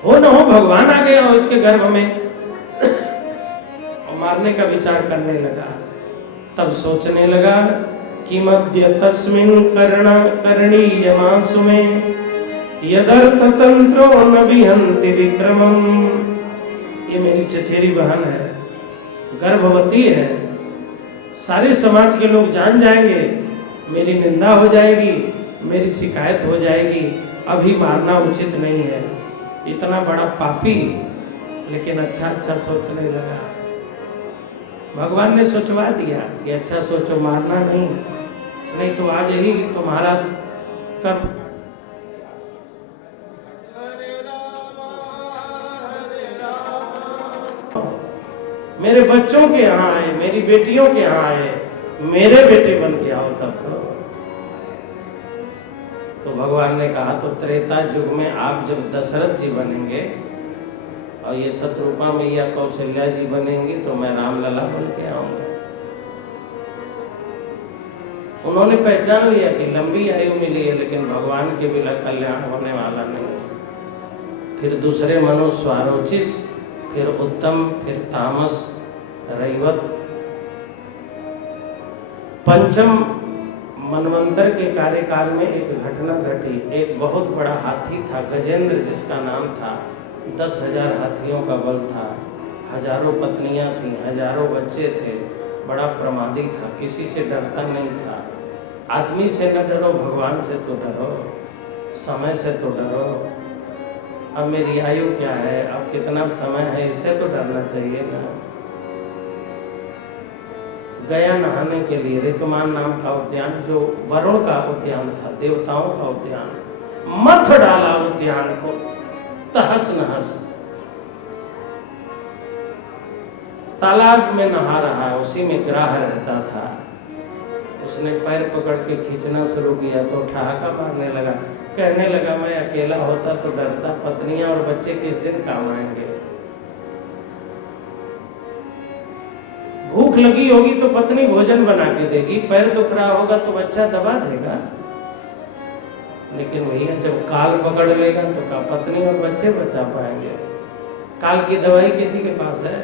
हो न हो भगवान आ गया हो इसके गर्भ में। और मारने का विचार करने लगा। तब सोचने लगा कि मध्य तस्मिन् करणीयमासु में यदर्थ तंत्रो न विहन्ति विक्रमम्। ये मेरी चचेरी बहन है, गर्भवती है, सारे समाज के लोग जान जाएंगे, मेरी निंदा हो जाएगी, मेरी शिकायत हो जाएगी, अभी मारना उचित नहीं है। इतना बड़ा पापी, लेकिन अच्छा अच्छा सोचने लगा। भगवान ने सोचवा दिया कि अच्छा सोचो, मारना नहीं तो आज ही तुम्हारा कब मेरे बच्चों के यहाँ आए, मेरी बेटियों के यहाँ आए, मेरे बेटे बन के आओ तब तो भगवान ने कहा तो त्रेता युग में आप जब दशरथ जी बनेंगे और ये शत्रुपा मैया कौशल्या जी बनेंगी तो मैं रामलला बन के आऊंगा। उन्होंने पहचान लिया कि लंबी आयु मिली है, लेकिन भगवान के बिना कल्याण होने वाला नहीं। फिर दूसरे मनु स्वारोचिस, फिर उत्तम, फिर तामस, रैवत। पंचम मनवंतर के कार्यकाल में एक घटना घटी। एक बहुत बड़ा हाथी था, गजेंद्र जिसका नाम था, 10,000 हाथियों का बल था, हजारों पत्नियां थीं, हजारों बच्चे थे, बड़ा प्रमादी था, किसी से डरता नहीं था। आदमी से न डरो, भगवान से तो डरो, समय से तो डरो। अब मेरी आयु क्या है, अब कितना समय है, इससे तो डरना चाहिए ना। गया नहाने के लिए ऋतुमान नाम का उद्यान, जो वरुण का उद्यान था, देवताओं का उद्यान, मथ डाला उद्यान को तहस नहस। तालाब में नहा रहा, उसी में ग्राह रहता था। उसने पैर पकड़ के खींचना शुरू किया तो ठहाका मारने लगा, कहने लगा मैं अकेला होता तो डरता, पत्नियां और बच्चे किस दिन काम आएंगे। भूख लगी होगी तो पत्नी भोजन बना के देगी, पैर दुखरा होगा तो बच्चा दबा देगा, लेकिन भैया जब काल पकड़ लेगा तो क्या पत्नी और बच्चे बचा पाएंगे। काल की दवाई किसी के पास है?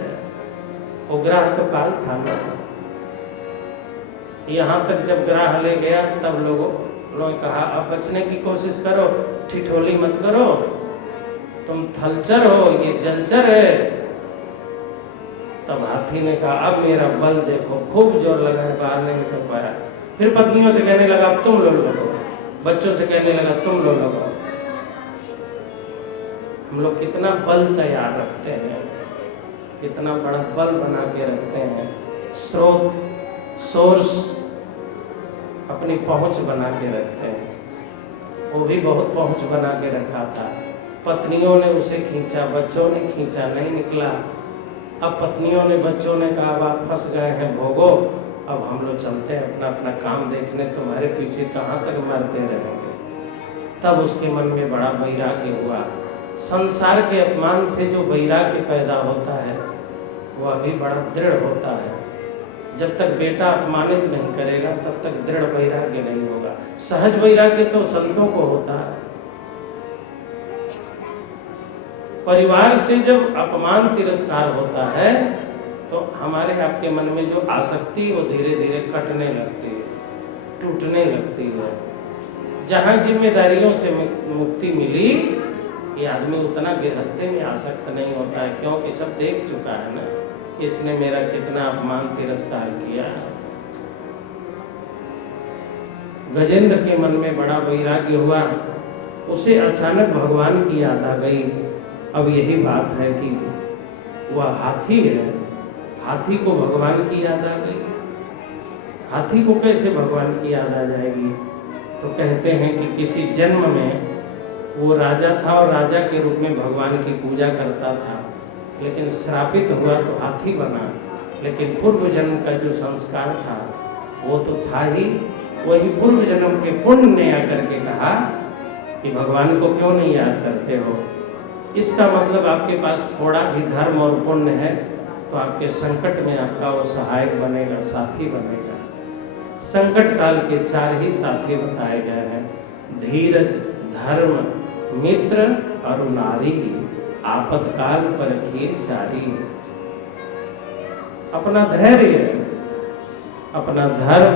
उग्राह तो काल था ना। यहाँ तक जब ग्राह ले गया तब लोगों ने कहा अब बचने की कोशिश करो, ठिठोली मत करो, तुम थलचर हो, ये जलचर है। तब हाथी ने कहा अब मेरा बल देखो, खूब जोर लगाया, बाहर नहीं निकल पाया। फिर पत्नियों से कहने लगा अब तुम लो लगो, बच्चों से कहने लगा तुम लो लगो। हम लोग कितना बल तैयार रखते हैं, कितना बड़ा बल बना के रखते हैं। स्रोत, सोर्स अपनी पहुंच बना के रखते हैं। वो भी बहुत पहुंच बना के रखा था। पत्नियों ने उसे खींचा, बच्चों ने खींचा, नहीं निकला। अब पत्नियों ने, बच्चों ने कहा अब आप फंस गए हैं, भोगो, अब हम लोग चलते हैं अपना अपना काम देखने, तुम्हारे पीछे कहाँ तक मरते रहेंगे। तब उसके मन में बड़ा वैराग्य हुआ। संसार के अपमान से जो वैराग्य पैदा होता है वह अभी बड़ा दृढ़ होता है। जब तक बेटा अपमानित नहीं करेगा तब तक दृढ़ वैराग्य नहीं होगा। सहज वैराग्य तो संतों को होता है। परिवार से जब अपमान तिरस्कार होता है तो हमारे आपके मन में जो आसक्ति वो धीरे धीरे कटने लगती है, टूटने लगती है। जहाँ जिम्मेदारियों से मुक्ति मिली, ये आदमी उतना गृहस्थी में आसक्त नहीं होता है, क्योंकि सब देख चुका है ना, इसने मेरा कितना अपमान तिरस्कार किया। गजेंद्र के मन में बड़ा वैराग्य हुआ। उसे अचानक भगवान की याद आ गई। अब यही बात है कि वह हाथी है, हाथी को भगवान की याद आ गई। हाथी को कैसे भगवान की याद आ जाएगी? तो कहते हैं कि किसी जन्म में वो राजा था और राजा के रूप में भगवान की पूजा करता था, लेकिन श्रापित हुआ तो हाथी बना। लेकिन पूर्व जन्म का जो संस्कार था वो तो था ही। वही पूर्व जन्म के पुण्य ने आकर के कहा कि भगवान को क्यों नहीं याद करते हो। इसका मतलब आपके पास थोड़ा भी धर्म और पुण्य है तो आपके संकट में आपका वो सहायक बनेगा, साथी बनेगा। संकट काल के 4 ही साथी बताए गए हैं: धीरज, धर्म, मित्र और नारी। आपतकाल पर किए चारी। अपना धैर्य, अपना धर्म,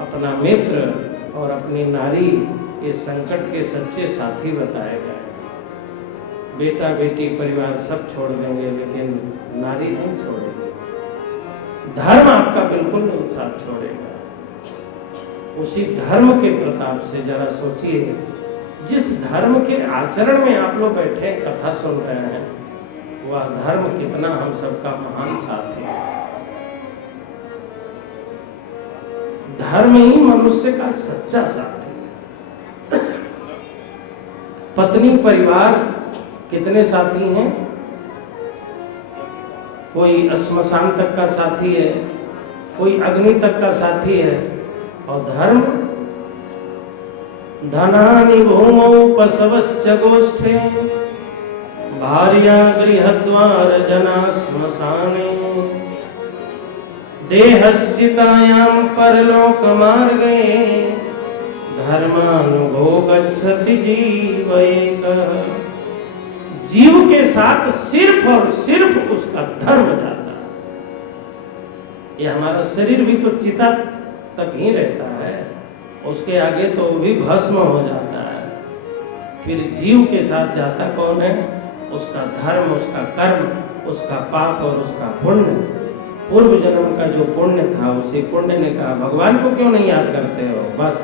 अपना मित्र और अपनी नारी, ये संकट के सच्चे साथी बताए गए। बेटा बेटी परिवार सब छोड़ देंगे लेकिन नारी नहीं छोड़ेगी। धर्म आपका बिल्कुल नहीं साथ छोड़ेगा। उसी धर्म के प्रताप से जरा सोचिए, जिस धर्म के आचरण में आप लोग बैठे कथा सुन रहे हैं, वह धर्म कितना हम सबका महान साथी है। धर्म ही मनुष्य का सच्चा साथी है। पत्नी परिवार कितने साथी हैं? कोई श्मशान तक का साथी है, कोई अग्नि तक का साथी है। और धर्म, धनानि भूमौ पशवश्च गोष्ठे, भार्या गृहद्वार जना श्मशाने, देहश्चितायां परलोक मार्गे, धर्मानुभो गच्छति जीव एकः। जीव के साथ सिर्फ और सिर्फ उसका धर्म जाता है। ये हमारा शरीर भी तो चिता तक ही रहता है, उसके आगे तो वो भी भस्म हो जाता है। फिर जीव के साथ जाता कौन है? उसका धर्म, उसका कर्म, उसका पाप और उसका पुण्य, पूर्व जन्म का जो पुण्य था, उसी पुण्य ने कहा भगवान को क्यों नहीं याद करते हो। बस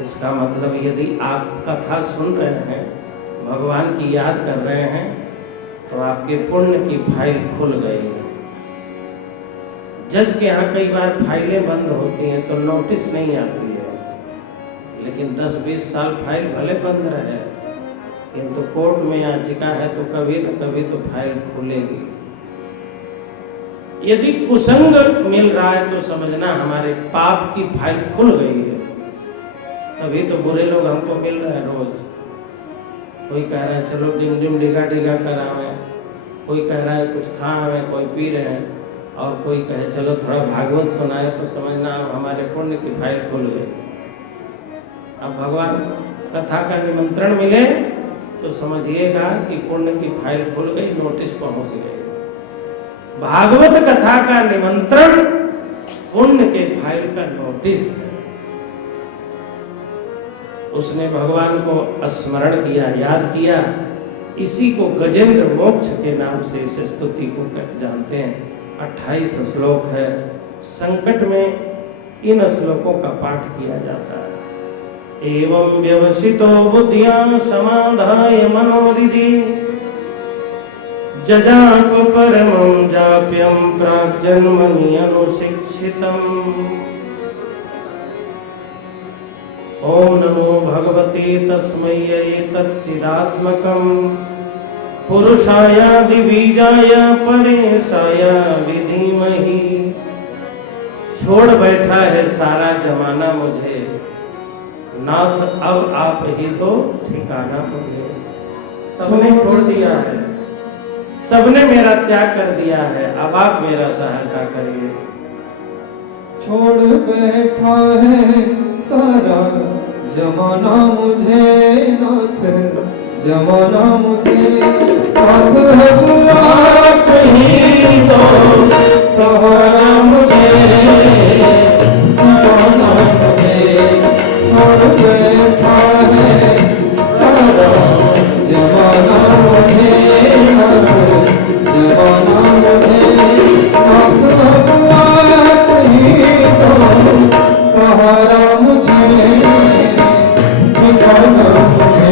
इसका मतलब यदि आप कथा सुन रहे हैं, भगवान की याद कर रहे हैं, तो आपके पुण्य की फाइल खुल गई है। जज के यहाँ कई बार फाइलें बंद होती हैं तो नोटिस नहीं आती है, लेकिन 10-20 साल फाइल भले बंद रहे, किंतु कोर्ट में याचिका है तो कभी न कभी तो फाइल खुलेगी। यदि कुसंग मिल रहा है तो समझना हमारे पाप की फाइल खुल गई है। तभी तो बुरे लोग हमको मिल रहे हैं रोज। कोई कह रहा है चलो डिम डिम डिगा डिगा करावे, कोई कह रहा है कुछ खावे, कोई पी रहे हैं, और कोई कहे चलो थोड़ा भागवत सुनाए, तो समझना अब हमारे पुण्य की फाइल खुल गई। अब भगवान कथा का निमंत्रण मिले तो समझिएगा कि पुण्य की फाइल खुल गई, नोटिस पहुंच गई। भागवत कथा का निमंत्रण पुण्य के फाइल का नोटिस है। उसने भगवान को स्मरण किया, याद किया। इसी को गजेंद्र मोक्ष के नाम से इस स्तुति को जानते हैं। 28 श्लोक है। संकट में इन श्लोकों का पाठ किया जाता है। एवं व्यवसितो बुद्धिया समाधाय मनोरिधि जजाप परमं जाप्यं प्राग्जन्मनि अनुशिक्षितम्। ओम नमो भगवते तस्मै एतच्चिदात्मकं पुरुषाय दिवीजाय परेशाय विधीमहि। छोड़ बैठा है सारा जमाना मुझे, नाथ अब आप ही तो ठिकाना मुझे। सबने छोड़ दिया है, सबने मेरा त्याग कर दिया है, अब आप मेरा सहायता करिए। छोड़ बैठा है सारा जमाना मुझे, नाथ जमाना मुझे, नाथ आप ही तो सहारा मुझे, जमाना मुझे। छोड़ बैठा है सारा जमाना मुझे, नाथ जमाना मुझे, नाथ आप ही तो सहारा मुझे, जमाना मुझे।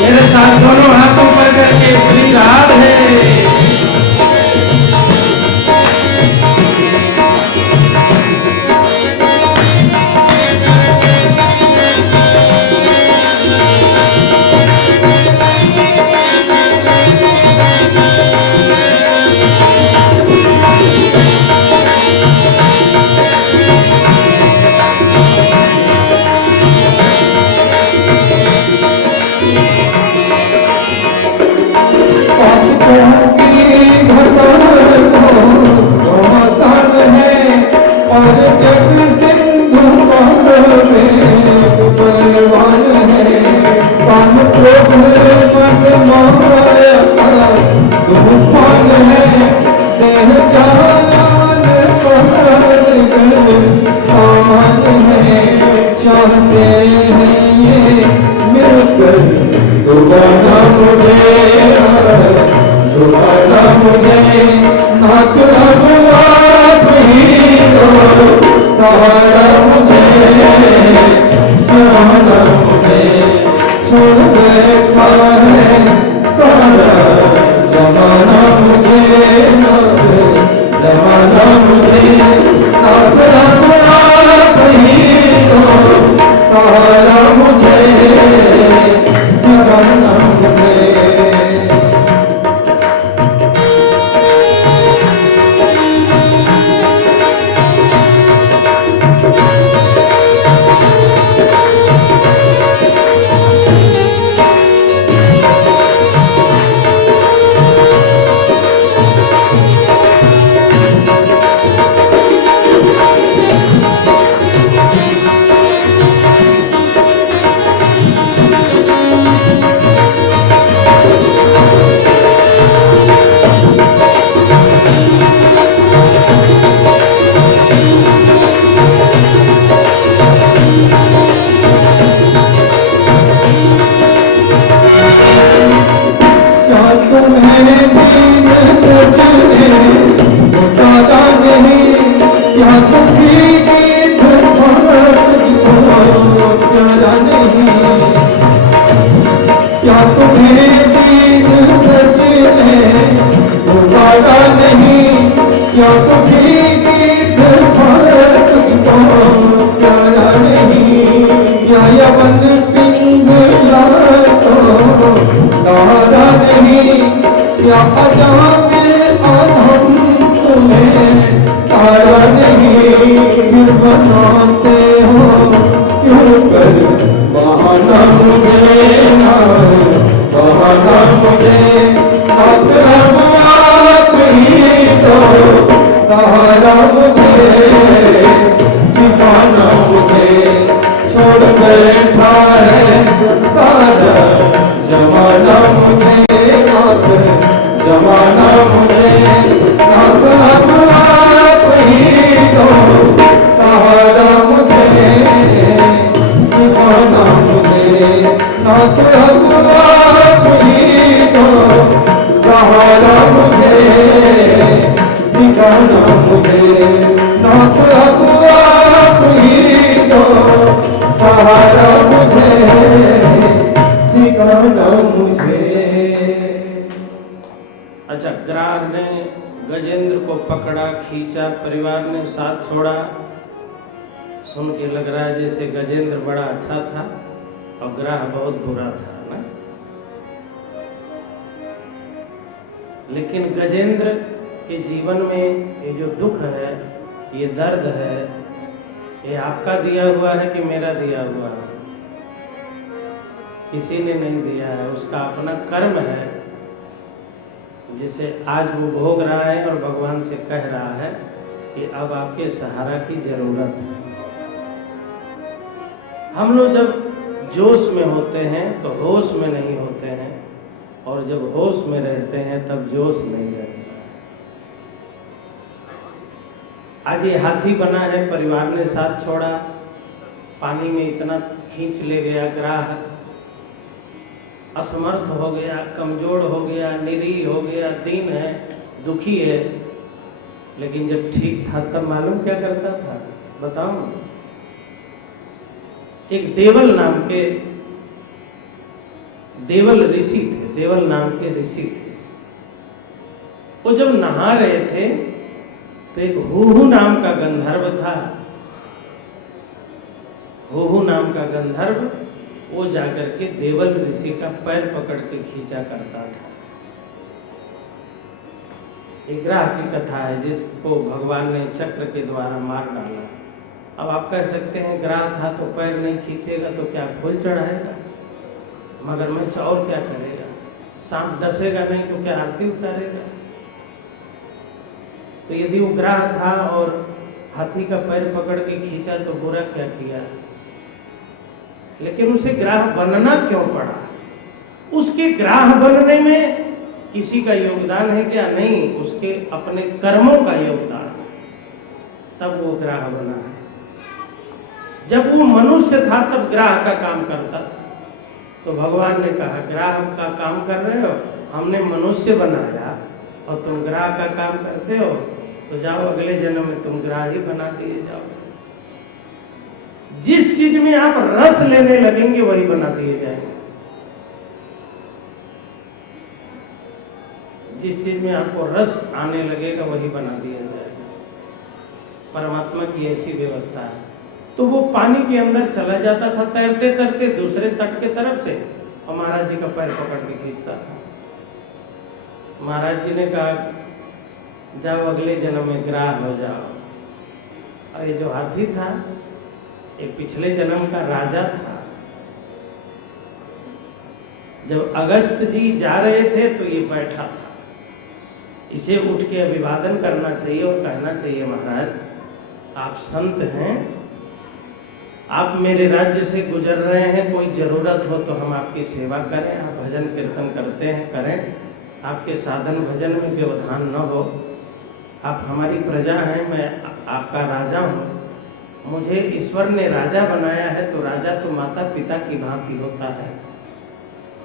मेरे साथ दोनों हाथों पर करके श्री राधे। बहाना मुझे नाथ, बहाना मुझे नाथ, अब आप ही दो सहारा मुझे, ठिकाना मुझे छोड़ बैठा है सारा जमाना मुझे नाथ, जमाना मुझे नाथ, अब आप ही दो सहारा मुझे, ठिकाना मुझे नाथ, अब आप ही दो सहारा मुझे, ठिकाना मुझे नाथ, अब आप ही दो सहारा मुझे, ठिकाना मुझे। अच्छा, ग्राह ने गजेंद्र को पकड़ा, खींचा, परिवार ने साथ छोड़ा। सुन के लग रहा है जैसे गजेंद्र बड़ा अच्छा था और ग्राह बहुत बुरा था ना। लेकिन गजेंद्र के जीवन में ये जो दुख है, ये दर्द है, ये आपका दिया हुआ है कि मेरा दिया हुआ है? किसी ने नहीं दिया है, उसका अपना कर्म है जिसे आज वो भोग रहा है और भगवान से कह रहा है कि अब आपके सहारा की जरूरत है। हम लोग जब जोश में होते हैं तो होश में नहीं होते हैं, और जब होश में रहते हैं तब जोश नहीं रहता। आज ये हाथी बना है, परिवार ने साथ छोड़ा, पानी में इतना खींच ले गया, ग्राह असमर्थ हो गया, कमजोर हो गया, निरीह हो गया, दीन है, दुखी है। लेकिन जब ठीक था तब मालूम क्या करता था, बताओ। एक देवल नाम के देवल ऋषि थे, देवल नाम के ऋषि थे। वो जब नहा रहे थे तो एक हुहु नाम का गंधर्व था। हुहु नाम का गंधर्व वो जाकर के देवल ऋषि का पैर पकड़ के खींचा करता था। एक ग्राह की कथा है जिसको भगवान ने चक्र के द्वारा मार डाला। अब आप कह सकते हैं ग्राह था तो पैर नहीं खींचेगा तो क्या फूल चढ़ाएगा, मगरमच्छ और क्या करेगा, सांप डसेगा नहीं तो क्या आरती उतारेगा। तो यदि वो ग्राह था और हाथी का पैर पकड़ के खींचा तो बुरा क्या किया, लेकिन उसे ग्राह बनना क्यों पड़ा? उसके ग्राह बनने में किसी का योगदान है क्या? नहीं, उसके अपने कर्मों का योगदान है, तब वो ग्राह बना है। जब वो मनुष्य था तब ग्राह का काम करता था, तो भगवान ने कहा ग्राह का काम कर रहे हो, हमने मनुष्य बनाया और तुम ग्राह का काम करते हो, तो जाओ अगले जन्म में तुम ग्राह ही बना दिए जाओ। जिस चीज में आप रस लेने लगेंगे वही बना दिए जाएंगे। जिस चीज में आपको रस आने लगेगा वही बना दिया जाएगा। परमात्मा की ऐसी व्यवस्था है। तो वो पानी के अंदर चला जाता था तैरते तैरते दूसरे तट के तरफ से, और महाराज जी का पैर पकड़ के खींचता था। महाराज जी ने कहा जाओ अगले जन्म में ग्राह हो जाओ। और ये जो हाथी था एक पिछले जन्म का राजा था। जब अगस्त जी जा रहे थे तो ये बैठा था। इसे उठ के अभिवादन करना चाहिए और कहना चाहिए महाराज आप संत हैं, आप मेरे राज्य से गुजर रहे हैं, कोई जरूरत हो तो हम आपकी सेवा करें, आप भजन कीर्तन करते हैं करें, आपके साधन भजन में व्यवधान न हो, आप हमारी प्रजा हैं, मैं आपका राजा हूँ, मुझे ईश्वर ने राजा बनाया है, तो राजा तो माता पिता की भांति होता है।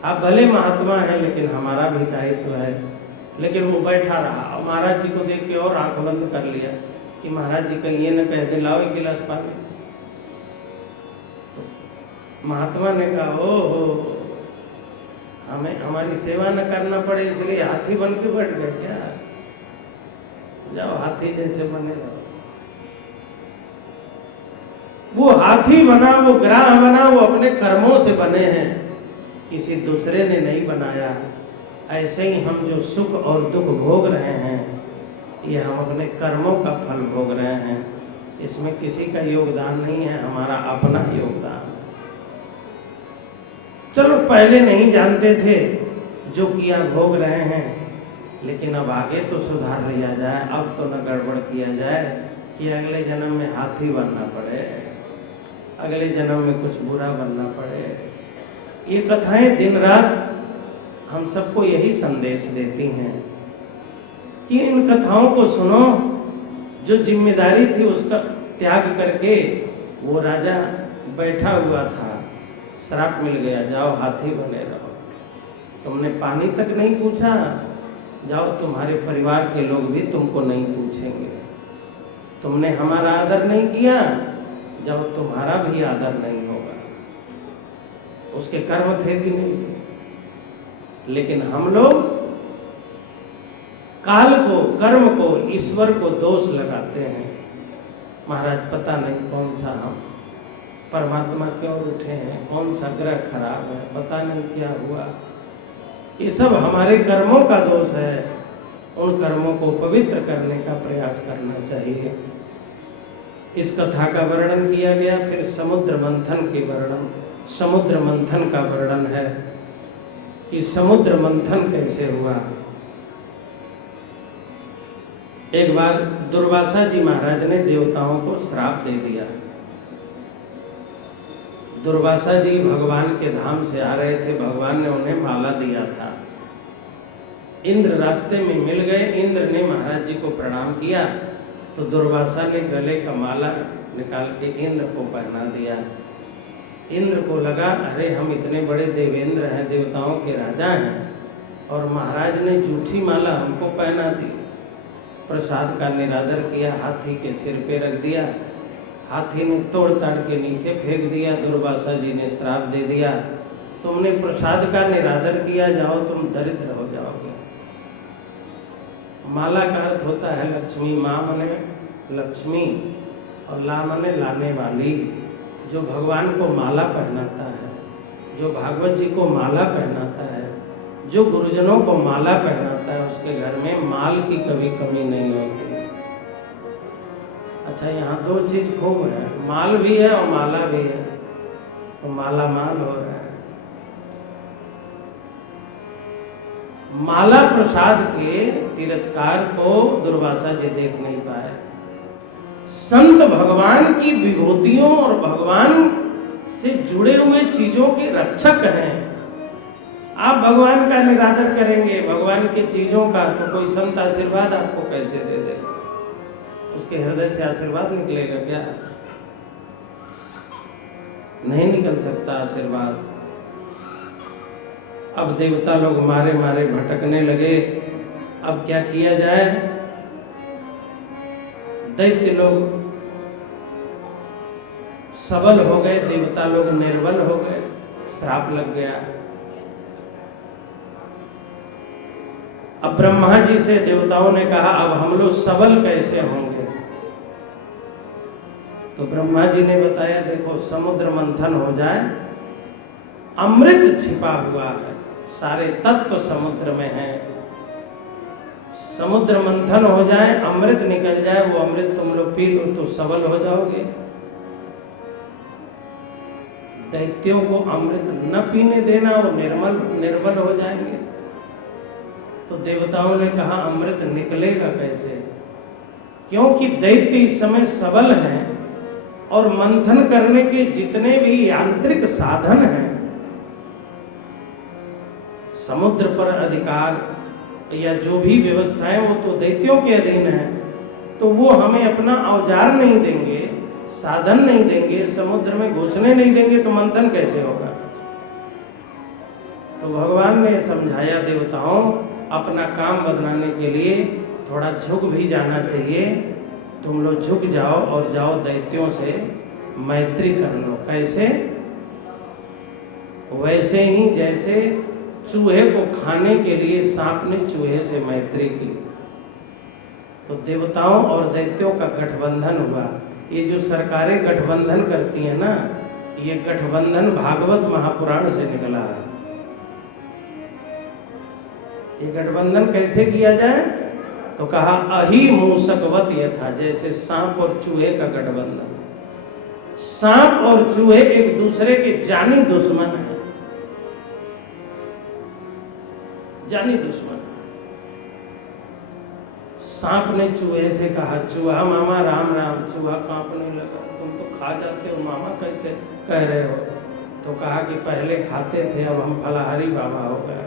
आप भले महात्मा हैं लेकिन हमारा भी दायित्व है। लेकिन वो बैठा रहा और महाराज जी को देख के और आंख बंद कर लिया कि महाराज जी कहीं ये न कह दे लाओ एक गिलास पानी। तो महात्मा ने कहा ओ हो, हमें हमारी सेवा न करना पड़े इसलिए हाथी बन के बैठ गए क्या? जाओ हाथी जैसे बने रहो। वो हाथी बना, वो ग्राह बना, वो अपने कर्मों से बने हैं, किसी दूसरे ने नहीं बनाया। ऐसे ही हम जो सुख और दुख भोग रहे हैं ये हम अपने कर्मों का फल भोग रहे हैं, इसमें किसी का योगदान नहीं है, हमारा अपना योगदान है। पहले नहीं जानते थे, जो किया भोग रहे हैं, लेकिन अब आगे तो सुधार लिया जाए। अब तो न गड़बड़ किया जाए कि अगले जन्म में हाथी बनना पड़े, अगले जन्म में कुछ बुरा बनना पड़े। ये कथाएं दिन रात हम सबको यही संदेश देती हैं कि इन कथाओं को सुनो। जो जिम्मेदारी थी उसका त्याग करके वो राजा बैठा हुआ था, श्राप मिल गया, जाओ हाथी बने रहो। तुमने पानी तक नहीं पूछा, जाओ तुम्हारे परिवार के लोग भी तुमको नहीं पूछेंगे। तुमने हमारा आदर नहीं किया, जाओ तुम्हारा भी आदर नहीं होगा। उसके कर्म थे कि नहीं थे? लेकिन हम लोग काल को, कर्म को, ईश्वर को दोष लगाते हैं। महाराज पता नहीं कौन सा हम परमात्मा क्यों उठे हैं, कौन सा ग्रह खराब है, पता नहीं क्या हुआ। ये सब हमारे कर्मों का दोष है। उन कर्मों को पवित्र करने का प्रयास करना चाहिए। इस कथा का वर्णन किया गया। फिर समुद्र मंथन के वर्णन, समुद्र मंथन का वर्णन है कि समुद्र मंथन कैसे हुआ। एक बार दुर्वासा जी महाराज ने देवताओं को श्राप दे दिया। दुर्वासा जी भगवान के धाम से आ रहे थे, भगवान ने उन्हें माला दिया था। इंद्र रास्ते में मिल गए, इंद्र ने महाराज जी को प्रणाम किया तो दुर्वासा ने गले का माला निकाल के इंद्र को पहना दिया। इंद्र को लगा अरे हम इतने बड़े देवेंद्र हैं, देवताओं के राजा हैं, और महाराज ने झूठी माला हमको पहना दी। प्रसाद का निरादर किया, हाथी के सिर पे रख दिया, हाथी ने तोड़ ताड़ के नीचे फेंक दिया। दुर्वासा जी ने श्राप दे दिया, तुमने प्रसाद का निरादर किया, जाओ तुम दरिद्र हो जाओगे। माला का अर्थ होता है लक्ष्मी। माँ मने लक्ष्मी और ला मने लाने वाली। जो भगवान को माला पहनाता है, जो भागवत जी को माला पहनाता है, जो गुरुजनों को माला पहनाता है, उसके घर में माल की कभी कमी नहीं होती। अच्छा, यहाँ दो चीज खूब है, माल भी है और माला भी है, तो माला माल हो रहा है। माला प्रसाद के तिरस्कार को दुर्वासा जी देख नहीं पाए। संत भगवान की विभूतियों और भगवान से जुड़े हुए चीजों के रक्षक हैं। आप भगवान का निरादर करेंगे, भगवान की चीजों का, तो कोई संत आशीर्वाद आपको कैसे दे दे? उसके हृदय से आशीर्वाद निकलेगा क्या? नहीं निकल सकता आशीर्वाद। अब देवता लोग मारे मारे भटकने लगे। अब क्या किया जाए? दैत्य लोग सबल हो गए, देवता लोग निर्बल हो गए, श्राप लग गया। अब ब्रह्मा जी से देवताओं ने कहा अब हम लोग सबल कैसे होंगे? तो ब्रह्मा जी ने बताया देखो, समुद्र मंथन हो जाए, अमृत छिपा हुआ है, सारे तत्व समुद्र में हैं। समुद्र मंथन हो जाए, अमृत निकल जाए, वो अमृत तुम लोग पी लो तो सबल हो जाओगे। दैत्यों को अमृत न पीने देना और निर्बल हो जाएंगे। तो देवताओं ने कहा अमृत निकलेगा कैसे? क्योंकि दैत्य इस समय सबल हैं और मंथन करने के जितने भी यांत्रिक साधन हैं, समुद्र पर अधिकार या जो भी व्यवस्थाएं वो तो दैत्यों के अधीन है। तो वो हमें अपना औजार नहीं देंगे, साधन नहीं देंगे, समुद्र में घुसने नहीं देंगे, तो मंथन कैसे होगा? तो भगवान ने समझाया देवताओं, अपना काम बदलाने के लिए थोड़ा झुक भी जाना चाहिए। तुम लोग झुक जाओ और जाओ दैत्यों से मैत्री कर लो। कैसे? वैसे ही जैसे चूहे को खाने के लिए सांप ने चूहे से मैत्री की। तो देवताओं और दैत्यों का गठबंधन हुआ। ये जो सरकारें गठबंधन करती हैं ना, ये गठबंधन भागवत महापुराण से निकला है। ये गठबंधन कैसे किया जाए? तो कहा अहि मूसकवत यथा, जैसे सांप और चूहे का गठबंधन। सांप और चूहे एक दूसरे के जानी दुश्मन हैं, जानी दुश्मन। सांप ने चूहे से कहा, चूहा मामा राम राम। चूहा कांपने लगा, तुम तो खा जाते हो मामा, कैसे कह रहे हो? तो कहा कि पहले खाते थे, अब हम फलाहारी बाबा हो गए।